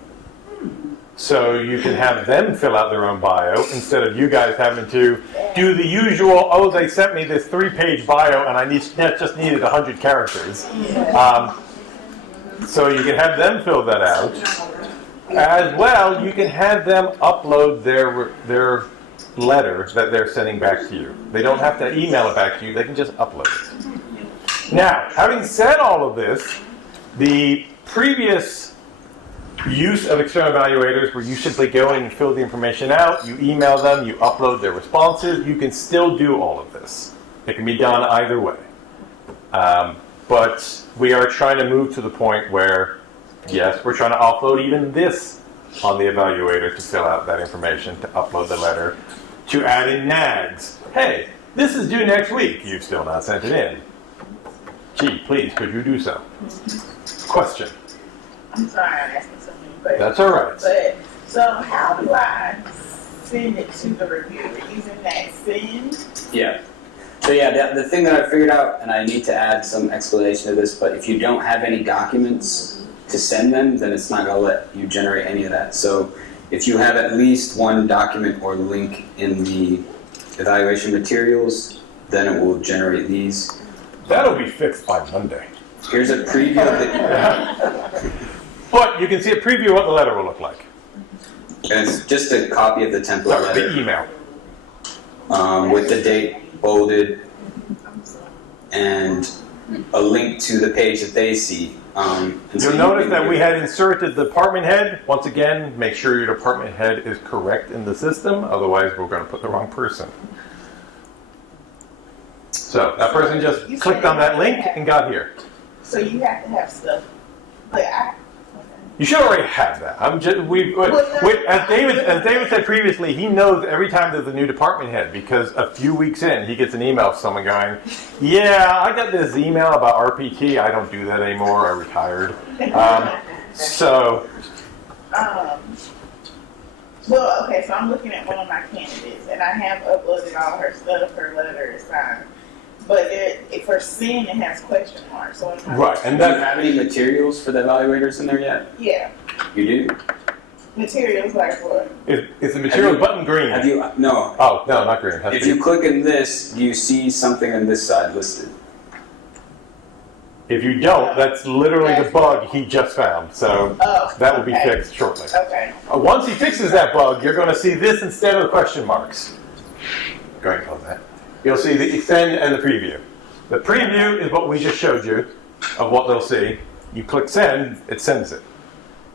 So you can have them fill out their own bio instead of you guys having to do the usual, oh, they sent me this 3-page bio and I just needed 100 characters. So you can have them fill that out. As well, you can have them upload their letter that they're sending back to you. They don't have to email it back to you, they can just upload it. Now, having said all of this, the previous use of external evaluators where you simply go in and fill the information out, you email them, you upload their responses, you can still do all of this. It can be done either way. But we are trying to move to the point where, yes, we're trying to offload even this on the evaluator to fill out that information, to upload the letter, to add in nags. Hey, this is due next week. You've still not sent it in. Gee, please, could you do so? Question. I'm sorry I'm asking so many questions. That's all right. But, so how do I send it to the reviewer? Using that send? Yeah. So yeah, the thing that I figured out, and I need to add some explanation to this, but if you don't have any documents to send them, then it's not gonna let you generate any of that. So if you have at least one document or link in the evaluation materials, then it will generate these. That'll be fixed by Monday. Here's a preview of the, But you can see a preview of what the letter will look like. and it's just a copy of the template Sorry, letter. the email. With the date bolded and a link to the page that they see. And so You'll you notice can that do- we had inserted the department head. Once again, make sure your department head is correct in the system, otherwise we're going to put the wrong person. So that person just You clicked said on that it link had- and got here. So you have to have stuff, but You should already have that. As David said previously, he knows every time there's a new department head because a few weeks in, he gets an email from someone going, "Yeah, I got this email about RPT. I don't do that anymore. I retired." Well, okay, so I'm looking at one of my candidates, and I have uploaded all her stuff, her letter is signed. But for sin, it has question marks. So Right, and do you that have any materials for the evaluators in there yet? yeah, You do? materials like what? is the material button green? Have you, no. Oh no, not green. Has If to be- you click in this, you see something on this side listed. If you don't, that's literally the bug he just found. So that will be okay. fixed shortly. Okay. Once he fixes that bug, you're going to see this instead of the question marks. Go ahead and close that. You'll see the extend and the preview. The preview is what we just showed you of what they'll see. You click send, it sends it.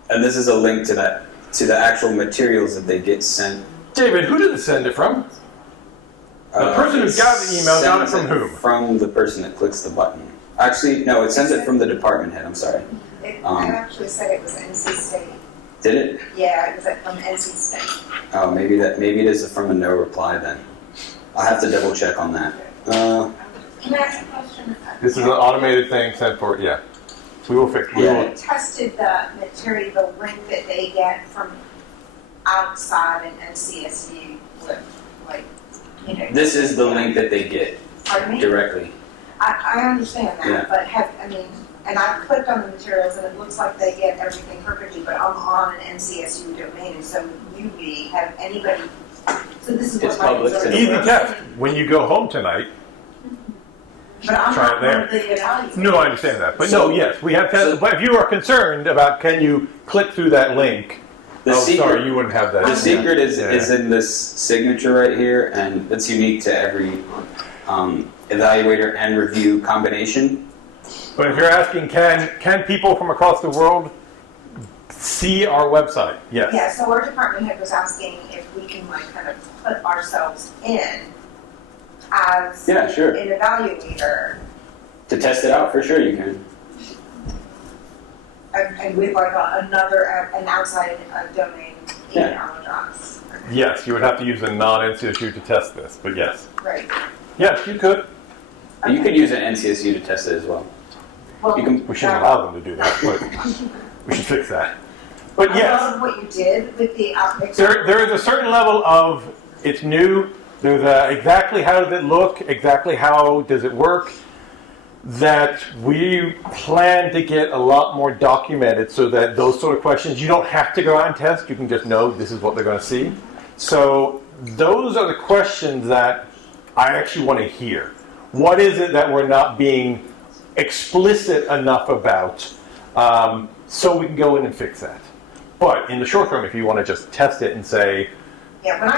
And this is a link to that, to the actual materials that they get sent. David, who did it send it from? The person who got the email got it sends from whom? From the person that clicks the button. Actually, no, it sends it from the department head, I'm sorry. It actually said it was NC State. Did it? Yeah, it was from NC State. Oh, maybe it is from a no reply then. I'll have to double check on that. Can I ask a question? This is an automated thing sent for, yeah. We will fix it. Have you tested the material, the link that they get from outside an NCSU with, like, you know? This is the link that they get Pardon me? directly. I understand that, Yeah. but and I clicked on the materials and it looks like they get everything perfectly, but I'm on an NCSU domain, and so UB, have anybody, so this is It's what my public concern to is. Easy test. When you go home tonight, But I'm try not it there. one of the evaluators. no, I understand that. But no, yes, we have tested. But if you are concerned about can you click through that link, sorry, you wouldn't have that. The secret is Yeah. in this signature right here, and it's unique to every evaluator and review combination. But if you're asking, can people from across the world see our website? Yes. Yeah, so our department head was asking if we can like kind of put ourselves in as Yeah, sure. an evaluator To test it out, for sure you can. and with like an outside domain Yeah. email address. Yes, you would have to use a non-NCSU to test this, but yes. Right. Yes, you could. You could use an NCSU to test it as well. Well, You can. We shouldn't allow them to do that, but we should fix that. But I yes, love what you did with the there is a certain level of it's new. There's exactly how does it look, exactly how does it work, that we plan to get a lot more documented so that those sort of questions, you don't have to go out and test, you can just know this is what they're going to see. So those are the questions that I actually want to hear. What is it that we're not being explicit enough about so we can go in and fix that? But in the short term, if you want to just test it and say,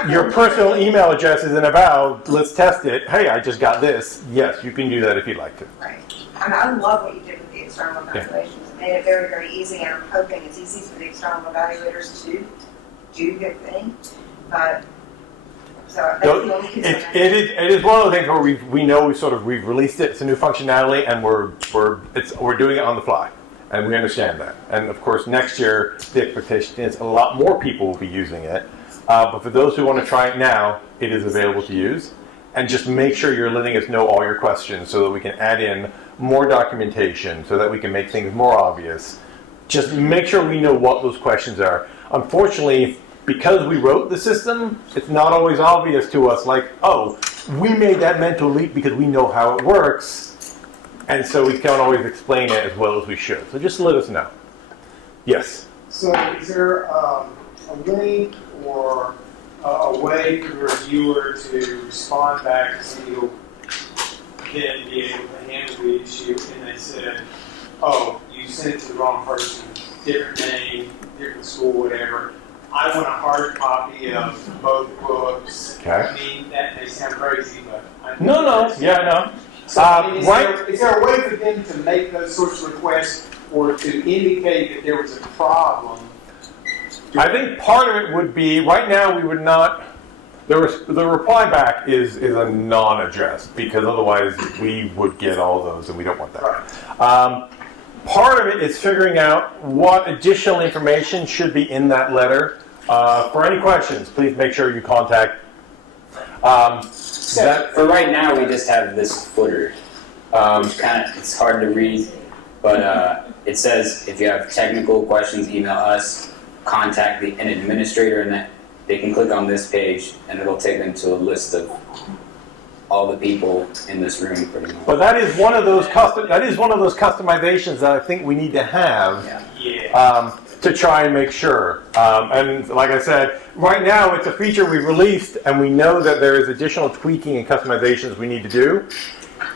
your personal email address is in about, let's test it. Hey, I just got this. Yes, you can do that if you'd like to. Right. And I love what you did with the external evaluations. It made it very, very easy, and I'm hoping it's easy for the external evaluators to do their thing. But so that's the only concern. It is one of the things where we know we've released it. It's a new functionality, and we're doing it on the fly, and we understand that. And of course, next year the expectation is a lot more people will be using it. But for those who want to try it now, it is available to use. And just make sure you're letting us know all your questions so that we can add in more documentation, so that we can make things more obvious. Just make sure we know what those questions are. Unfortunately, because we wrote the system, it's not always obvious to us, like, oh, we made that mental leap because we know how it works, and so we can't always explain it as well as we should. So just let us know. Yes. So is there a link or a way for the reviewer to respond back so you'll then be able to handle the issue and they said, oh, you sent it to the wrong person, different name, different school, whatever. I want a hard copy of both books. Okay. I mean, that may sound crazy, but I No, yeah, no. So, I mean, Right. is there a way for them to make those sorts of requests or to indicate that there was a problem? I think part of it would be, right now we would not, the reply back is a non-address, because otherwise we would get all those and we don't want that. Part of it is figuring out what additional information should be in that letter. For any questions, please make sure you contact. For right now, we just have this footer. It's hard to read, but it says if you have technical questions, email us, contact an administrator, and that they can click on this page, and it'll take them to a list of all the people in this room, pretty much. But that is one of those customizations that I think we need to have to try and make sure. And like I said, right now it's a feature we've released, and we know that there is additional tweaking and customizations we need to do.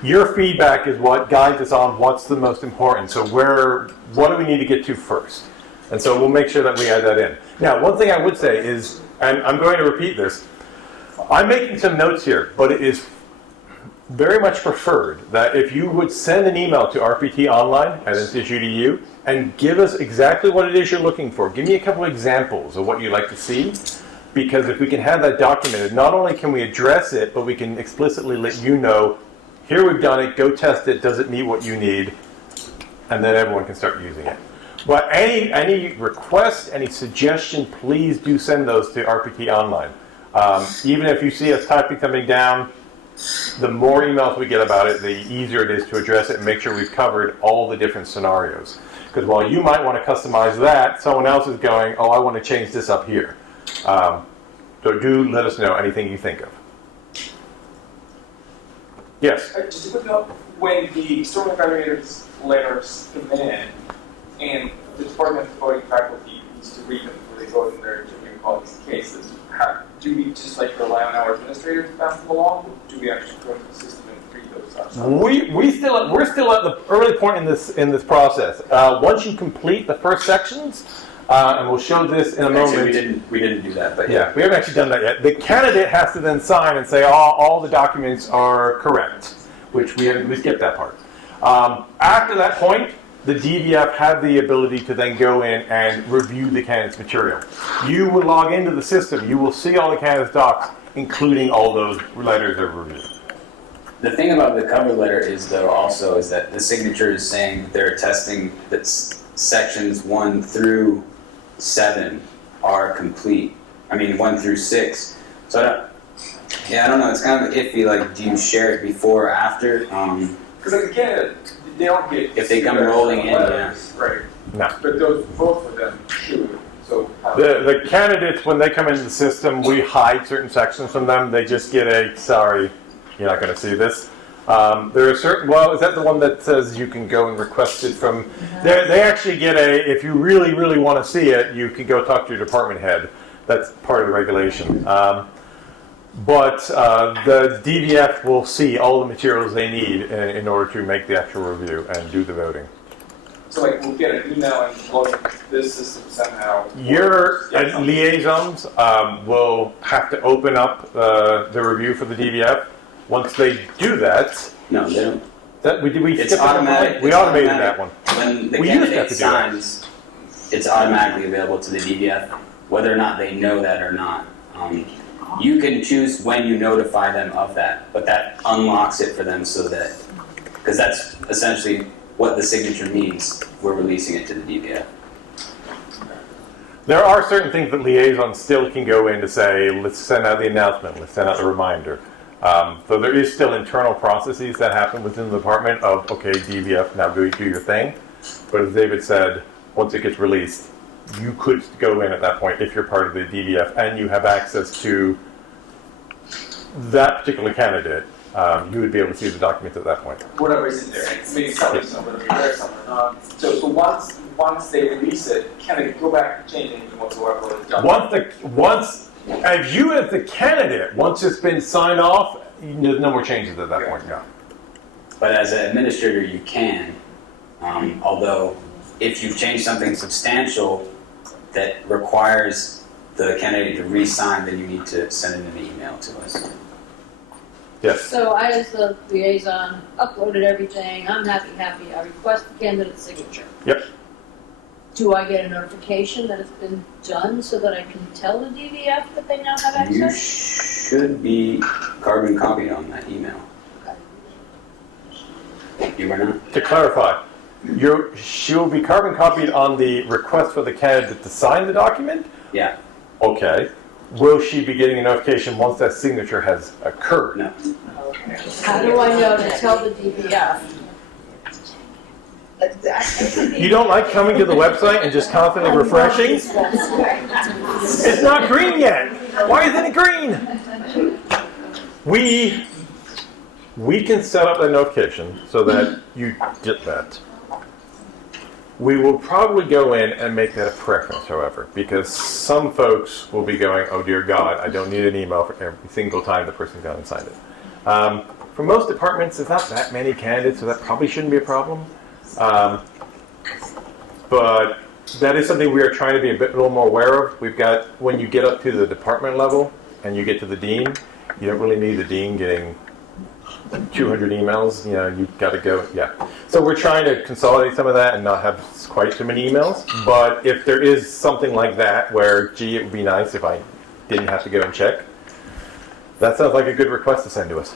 Your feedback is what guides us on what's the most important. So what do we need to get to first? And so we'll make sure that we add that in. Now, one thing I would say is, and I'm going to repeat this, I'm making some notes here, but it is very much preferred that if you would send an email to RPT Online at NCSU and give us exactly what it is you're looking for. Give me a couple examples of what you'd like to see, because if we can have that documented, not only can we address it, but we can explicitly let you know, here we've done it, go test it, does it meet what you need, and then everyone can start using it. But any request, any suggestion, please do send those to RPT Online. Even if you see us typing something down, the more emails we get about it, the easier it is to address it and make sure we've covered all the different scenarios. Because while you might want to customize that, someone else is going, oh, I want to change this up here. So do let us know anything you think of. Yes? Just a quick note, when the storm evaluators letters come in, and the Department of Voting faculty needs to read them before they vote in their junior colleagues' cases, do we just rely on our administrators to pass them along, or do we actually go into the system and read those up? We're still at the early point in this process. Once you complete the first sections, and we'll show this in a moment. Actually, we didn't do that, but yeah, we haven't actually done that yet. The candidate has to then sign and say all the documents are correct, which we skipped that part. After that point, the DVF had the ability to then go in and review the candidate's material. You will log into the system. You will see all the candidate's docs, including all those letters of review. The thing about the cover letter is that the signature is saying they're attesting that sections 1 through 7 are complete. 1 through 6. So I don't know. It's kind of iffy. Do you share it before or after? Because again, they don't get. If they come rolling in, letters, right? No. But both of them should. So the candidates, when they come into the system, we hide certain sections from them. They just get a sorry, you're not going to see this. There are certain. Well, is that the one that says you can go and request it from? They actually get a. If you really, really want to see it, you can go talk to your department head. That's part of the regulation. But the DVF will see all the materials they need in order to make the actual review and do the voting. So we'll get an email and load this system somehow. Your liaisons will have to open up the review for the DVF. Once they do that, no, they don't. It's automatic. We automated that one. When the candidate signs, it's automatically available to the DVF, whether or not they know that or not. You can choose when you notify them of that, but that unlocks it for them because that's essentially what the signature means. We're releasing it to the DVF. There are certain things that liaisons still can go in to say, let's send out the announcement, let's send out the reminder. So there is still internal processes that happen within the department of, okay, DVF, now do your thing. But as David said, once it gets released, you could go in at that point if you're part of the DVF and you have access to that particular candidate. You would be able to see the documents at that point. Whatever is in there. Maybe some are going to be there, some are not. So once once they release it, can they go back and change anything whatsoever? Or it's done? As you as the candidate, once it's been signed off, there's no more changes at that point. No. But as an administrator, you can. Although, if you've changed something substantial that requires the candidate to re-sign, then you need to send in an email to us. Yes. So I, as the liaison, uploaded everything, I'm happy, I request the candidate's signature. Yep. Do I get a notification that it's been done so that I can tell the DVF that they now have You access? should be carbon copied on that email. You were not? To clarify, she will be carbon copied on the request for the candidate to sign the document? Yeah. Okay. Will she be getting a notification once that signature has occurred? No. How do I know to tell the DVF? You don't like coming to the website and just constantly refreshing? It's not green yet. Why isn't it green? We can set up a notification so that you get that. We will probably go in and make that a preference, however, because some folks will be going, oh dear God, I don't need an email for every single time the person's gone and signed it. For most departments, there's not that many candidates, so that probably shouldn't be a problem. But that is something we are trying to be a little more aware of. We've got, when you get up to the department level and you get to the dean, you don't really need the dean getting 200 emails, you've got to go, So we're trying to consolidate some of that and not have quite so many emails. But if there is something like that where, gee, it would be nice if I didn't have to go and check, that sounds like a good request to send to us.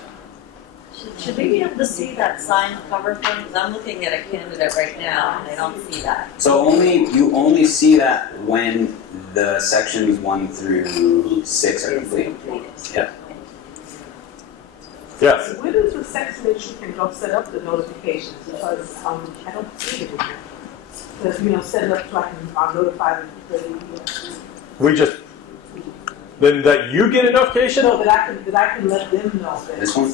Should we be able to see that signed cover thing? Because I'm looking at a candidate right now and I don't see that. So you only see that when the sections 1 through 6 are complete. Yeah. Yes. Where does the section that you can go set up the notifications? Because I don't see it in there. Because, set it up so I can notify them. We just, then that you get a notification? No, that I can let them know. That This one?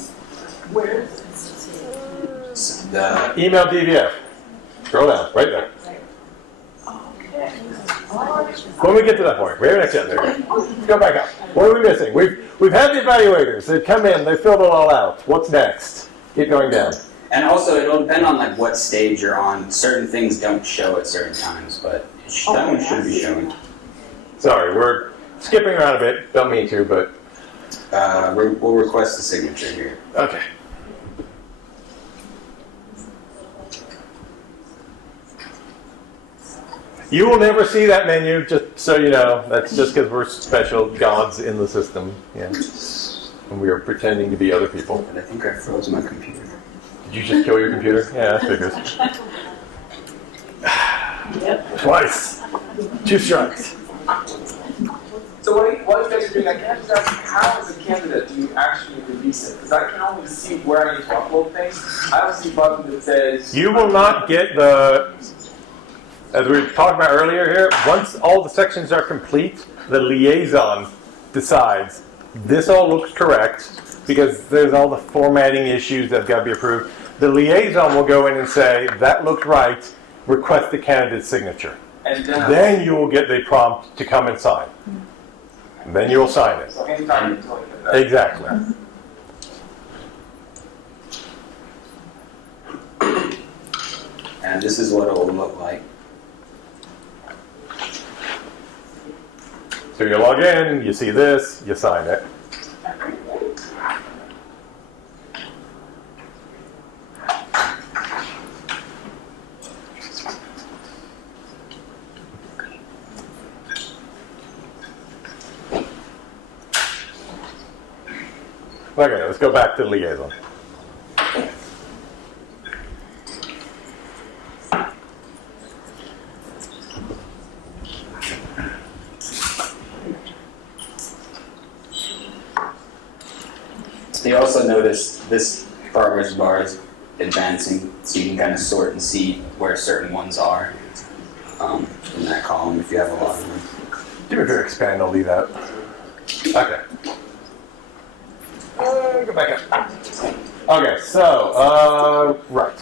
Where is it? The Email DVF. Scroll down, right there. Okay. When we get to that point, we're next up there. Let's go back up. What are we missing? We've had the evaluators. They've come in. They filled it all out. What's next? Keep going down. And also, it'll depend on what stage you're on. Certain things don't show at certain times, but that one should be showing. Sorry, we're skipping around a bit. Don't mean to, but we'll request the signature here. okay. You will never see that menu, just so you know. That's just because we're special gods in the system. Yeah. And we are pretending to be other people. But I think I froze my computer. Did you just kill your computer? Yeah, that figures. Twice. 2 strikes. So what you guys are doing, I can't just ask, how as a candidate do you actually release it? Because I can only see where I need to upload things. I don't see a button that says... You will not get the... As we talked about earlier here, once all the sections are complete, the liaison decides this all looks correct because there's all the formatting issues that have got to be approved. The liaison will go in and say, that looks right, request the candidate's signature. And then you will get the prompt to come and sign. And then you will sign it. So anytime you tell me that. Exactly. And this is what it will look like. So you log in, you see this, you sign it. Okay, let's go back to the liaison. You also notice this progress bar is advancing, so you can kind of sort and see where certain ones are in that column if you have a lot of them. Do me a favor, expand all these out. Okay. Go back up. Okay, so, right.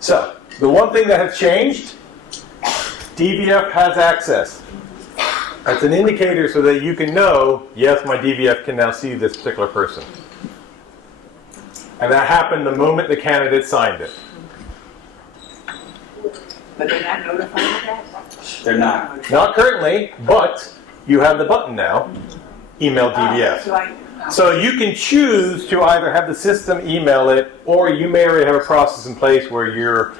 So, The one thing that has changed, DVF has access. That's an indicator so that you can know, yes, my DVF can now see this particular person. And that happened the moment the candidate signed it. But they're not notified of that? They're not. Not currently, but you have the button now, email DVF. So you can choose to either have the system email it, or you may already have a process in place where you're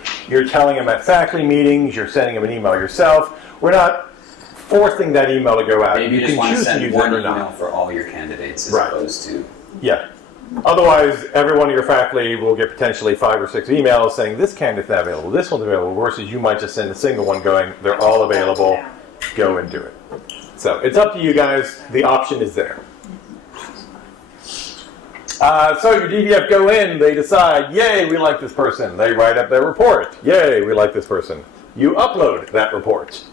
telling them at faculty meetings, you're sending them an email yourself. We're not forcing that email to go out. Maybe you just can want to choose to send use one it or email not. for all your candidates as Right. opposed to. Yeah. Otherwise, every one of your faculty will get potentially 5 or 6 emails saying this candidate's not available, this one's available, versus you might just send a single one going, they're all available, go and do it. So it's up to you guys. The option is there. So your DVF go in, they decide, yay, we like this person. They write up their report. Yay, we like this person. You upload that report.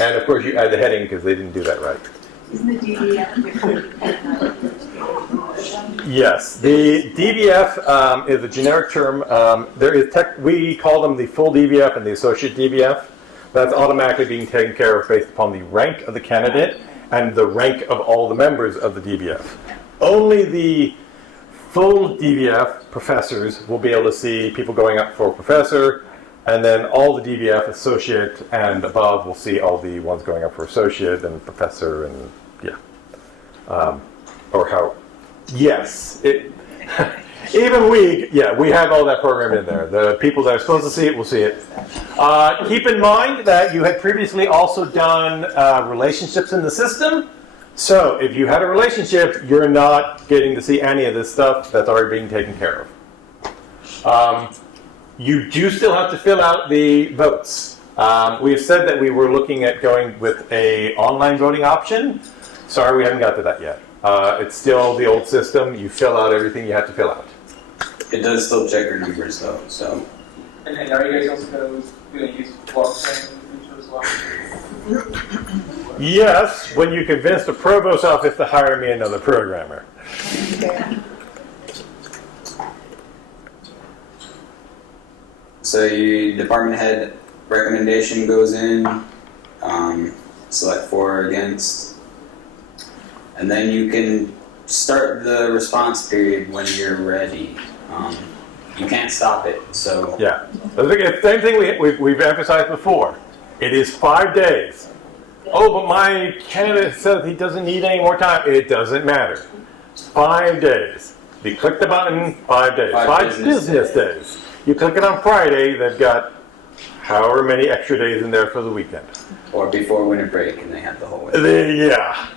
And of course you add the heading because they didn't do that right. Isn't the DVF different? Yes, the DVF is a generic term. There is we call them the full DVF and the associate DVF. That's automatically being taken care of based upon the rank of the candidate and the rank of all the members of the DVF. Only the full DVF professors will be able to see people going up for professor, and then all the DVF associate and above will see all the ones going up for associate and professor and or how. Yes, even we have all that programmed in there. The people that are supposed to see it will see it. Keep in mind that you had previously also done relationships in the system. So if you had a relationship, you're not getting to see any of this stuff that's already being taken care of. You do still have to fill out the votes. We've said that we were looking at going with an online voting option. Sorry, we haven't got to that yet. It's still the old system. You fill out everything you have to fill out. It does still check your numbers though, so. And are you guys also going to use blockchain in the future as well? Yes, when you convince the provost office to hire me another programmer. So your department head recommendation goes in, select for or against, and then you can start the response period when you're ready. You can't stop it, so. Yeah, the same thing we've emphasized before. It is 5 days. Oh, but my candidate says he doesn't need any more time. It doesn't matter. 5 days. You click the button, 5 days. 5 business days. You click it on Friday, they've got however many extra days in there for the weekend. Or before winter break, and they have the whole week. Yeah.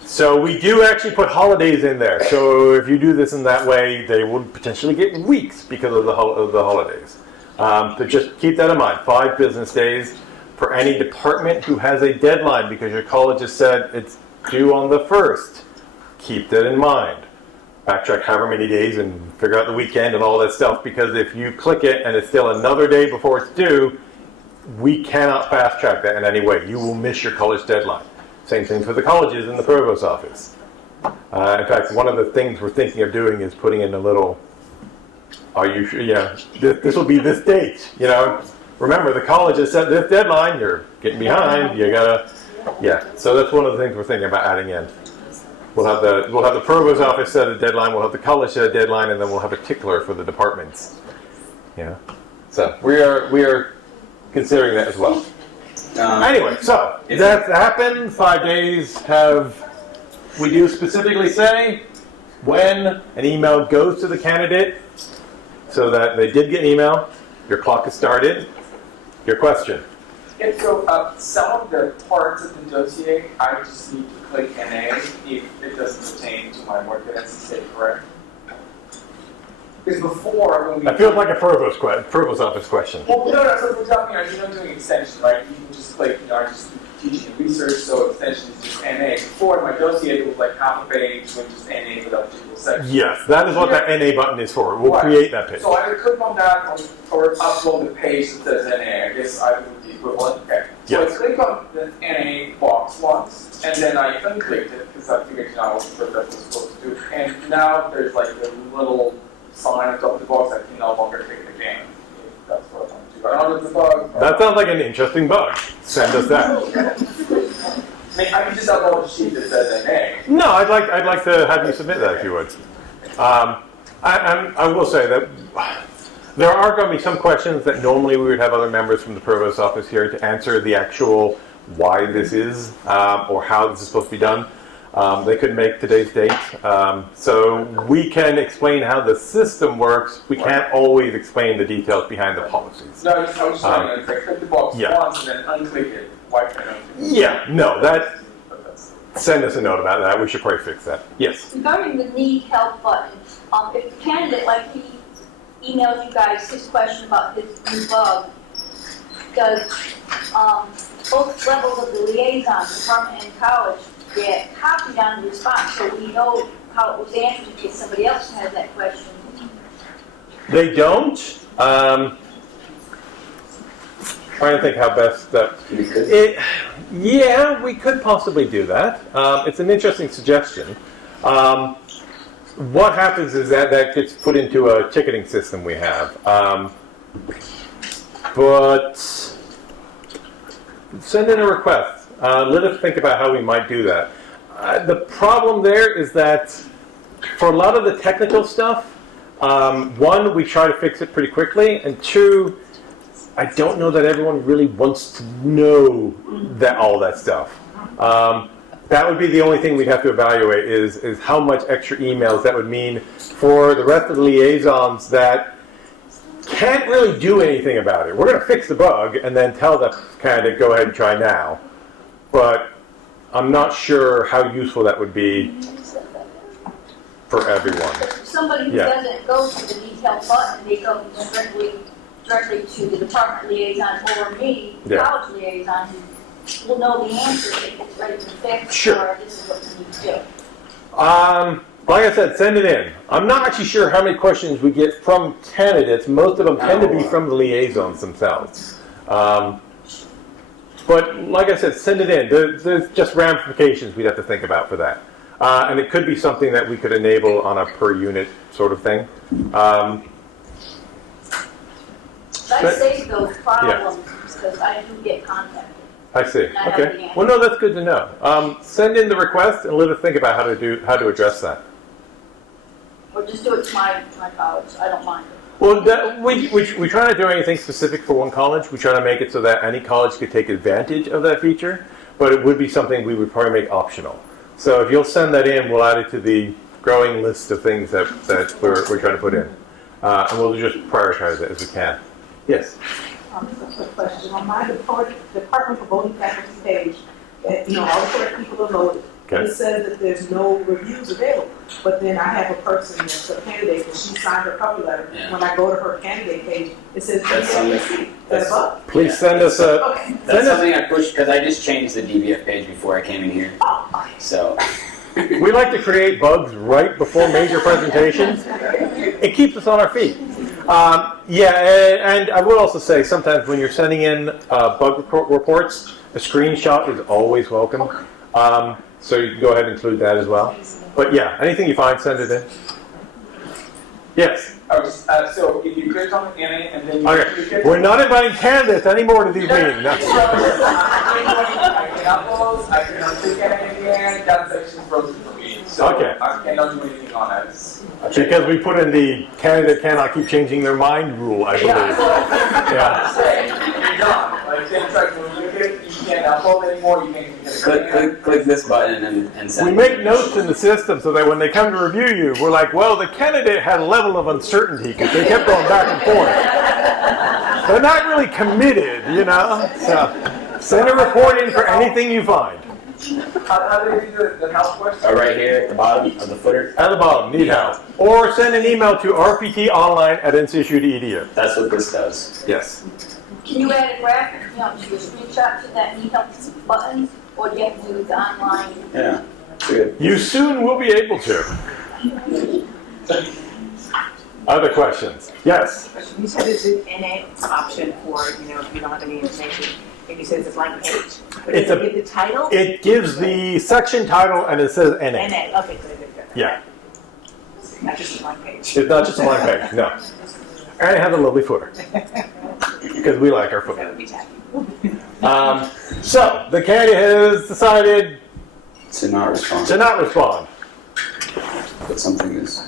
So we do actually put holidays in there. So if you do this in that way, they will potentially get weeks because of the holidays. So just keep that in mind. 5 business days for any department who has a deadline because your college has said it's due on the 1st. Keep that in mind. Backtrack however many days and figure out the weekend and all that stuff, because if you click it and it's still another day before it's due, we cannot fast track that in any way. You will miss your college deadline. Same thing for the colleges and the provost office. In fact, one of the things we're thinking of doing is putting in a little, are you sure? Yeah, this will be this date. You know, remember the college has set this deadline. You're getting behind. You gotta, yeah. So that's one of the things we're thinking about adding in. We'll have the provost office set a deadline. We'll have the college set a deadline, and then we'll have a tickler for the departments. Yeah. So we are considering that as well. Anyway, so that happened. 5 days. We do specifically say when an email goes to the candidate, so that they did get an email. Your clock is started. Your question. Yeah, so some of the parts of the dossier, I just need to click NA if it doesn't pertain to my work. That's correct? Because before, when we... I feel like a provost office question. Well, no, so for example, you're not doing extension, right? You can just click, I'm just teaching and research, so extension is just NA. Before, my dossier was like half a page with just NA without a particular section. Yes, that is what that NA button is for. We'll create that page. So I would click on that or upload the page that says NA. I guess I would be equivalent. Okay. So I click on the NA box once, and then I unclicked it because I figured out what that was supposed to do. And now there's like a little sign on top of the box that can no longer click again. If that's what I want to do. found out the bug. That sounds like an interesting bug. Send us that. I mean, I can just upload a sheet that says NA. No, I'd like to have you submit that if you would. I will say that there are going to be some questions that normally we would have other members from the Provost's office here to answer the actual why this is or how this is supposed to be done. They couldn't make today's date. So we can explain how the system works. We can't always explain the details behind the policies. No, I was just saying, click the box Yeah. once and then unclick it. Why can't I? Yeah, no, send us a note about that. We should probably fix that. Yes. Regarding the need help button, if the candidate, like he emailed you guys his question about his new bug, does both levels of the liaison, department and college, get copied on the response so we know how it was answered in case somebody else has that question? They don't. Trying to think how best that. Yeah, we could possibly do that. It's an interesting suggestion. What happens is that gets put into a ticketing system we have. But send in a request. Let us think about how we might do that. The problem there is that for a lot of the technical stuff, one, we try to fix it pretty quickly, and two, I don't know that everyone really wants to know that all that stuff. That would be the only thing we'd have to evaluate is how much extra emails that would mean for the rest of the liaisons that can't really do anything about it. We're going to fix the bug and then tell the candidate, go ahead and try now. But I'm not sure how useful that would be for everyone. Somebody who doesn't go to the detail button, they go directly to the department liaison or me, the college liaison, who will know the answer if it's ready to fix or this is what we need to do. Like I said, send it in. I'm not actually sure how many questions we get from candidates. Most of them tend to be from the liaisons themselves. But like I said, send it in. There's just ramifications we'd have to think about for that. And it could be something that we could enable on a per unit sort of thing. I save those problems because I do get contacted. I see. Okay. Well, no, that's good to know. Send in the request and let us think about how to address that. Or just do it to my college. I don't mind it. Well, we try not to do anything specific for one college. We try to make it so that any college could take advantage of that feature, but it would be something we would probably make optional. So if you'll send that in, we'll add it to the growing list of things that we're trying to put in. And we'll just prioritize it as we can. Yes? A quick question. On my Department for Voting Faculty page, all the correct people are voted. Okay. It says that there's no reviews available. But then I have a person that's a candidate and she signed her cover letter. Yeah. When I go to her candidate page, it says That's DVF. That's up. Please send us a... Okay. That's something I pushed because I just changed the DVF page before I came in here. So We like to create bugs right before major presentations. It keeps us on our feet. And I would also say sometimes when you're sending in bug reports, a screenshot is always welcome. So you can go ahead and include that as well. But yeah, anything you find, send it in. Yes? So if you click on NA and then you Okay. We're not inviting candidates anymore to these meetings. No. I can upload, I can unclick NA again, that section's frozen for me. So I cannot do anything on that. Because we put in the candidate cannot keep changing their mind rule, I believe. You're done. Like, then try to click it, you can't upload anymore, you can't click this button and send We it. make notes in the system so that when they come to review you, we're like, well, the candidate had a level of uncertainty because they kept going back and forth. They're not really committed, So send a report in for anything you find. How do you do the help question? Right here at the bottom of the footer. At the bottom, need help. Or send an email to rptonline@ncu.edu. That's what this does. Yes. Can you add a graphic, to a screenshot to that need help button, or do you have to do the online? Yeah, good. You soon will be able to. Other questions? Yes. You said there's an NA option for, if you don't have any information, and you said it's a blank page. But It's does it give the title? It gives the section title and it says NA. NA, okay, good. Yeah. Not just a blank page. It's not just a blank page, no. And it has a lovely footer. because we like our food. So the candidate has decided To not respond. to not respond. But something is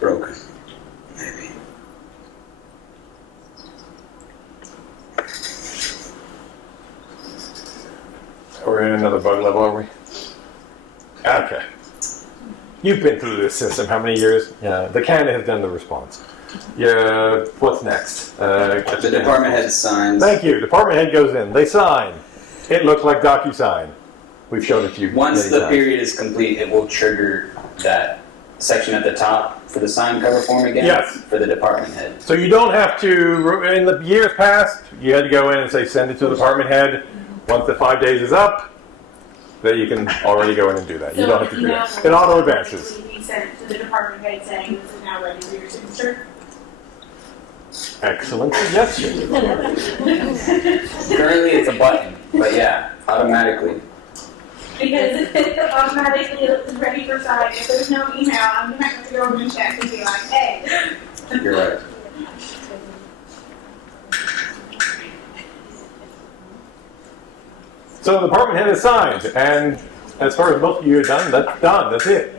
broken. Maybe. We're in another bug level, are we? Okay. You've been through this system how many years? Yeah, the candidate has done the response. Yeah, what's next? The department head signs. Thank you. Department head goes in. They sign. It looks like DocuSign. We've shown it to you. Once many the times. period is complete, it will trigger that section at the top for the sign cover form again. Yes. For the department head. So you don't have to, in the years past, you had to go in and say send it to the department head. Once the 5 days is up, then you can already go in and do that. You don't have to do that. It auto advances. We sent it to the department head saying this is now ready for your signature. Excellent suggestion. Currently it's a button, but yeah, automatically. Because if it automatically is ready for sign, if there's no email, I'm gonna have to go over and check and be like, hey. You're right. So the department head is signed, and as far as most of you are done, that's done. That's it.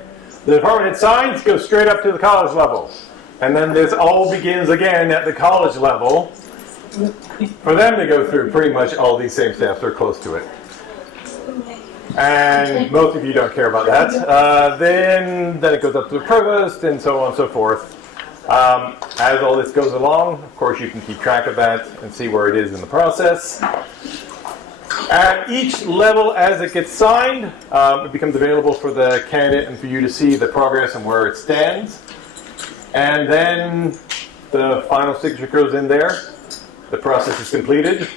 The department head signs, goes straight up to the college level. And then this all begins again at the college level for them to go through pretty much all these same steps or close to it. And most of you don't care about that. Then it goes up to the provost and so on and so forth. As all this goes along, of course, you can keep track of that and see where it is in the process. At each level, as it gets signed, it becomes available for the candidate and for you to see the progress and where it stands. And then the final signature goes in there. The process is completed.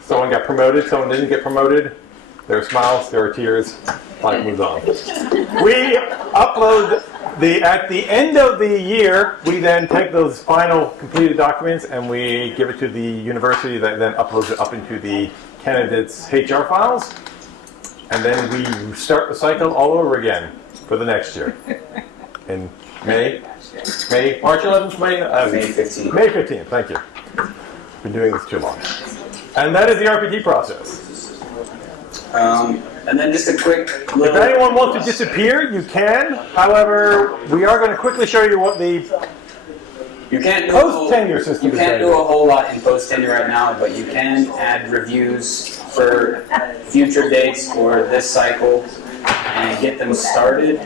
Someone got promoted, someone didn't get promoted. There are smiles, there are tears. Life moves on. We upload at the end of the year, we then take those final completed documents and we give it to the university that then uploads it up into the candidates' HR files. And then we start the cycle all over again for the next year. In March 11th, May 15th. May 15th, thank you. Been doing this too long. And that is the RPT process. And then just a quick little... If anyone wants to disappear, you can. However, we are going to quickly show you what the post-tenure system is. You can't do a whole lot in post-tenure right now, but you can add reviews for future dates for this cycle and get them started.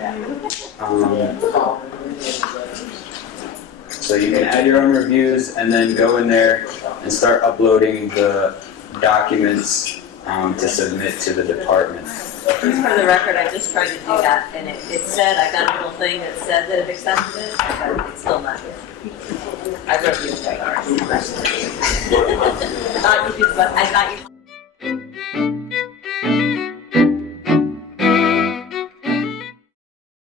So you can add your own reviews and then go in there and start uploading the documents to submit to the department. Just for the record, I just tried to do that, and it said, I got a little thing that said that it accepted it, but it's still not here. I wrote you a thing. I thought you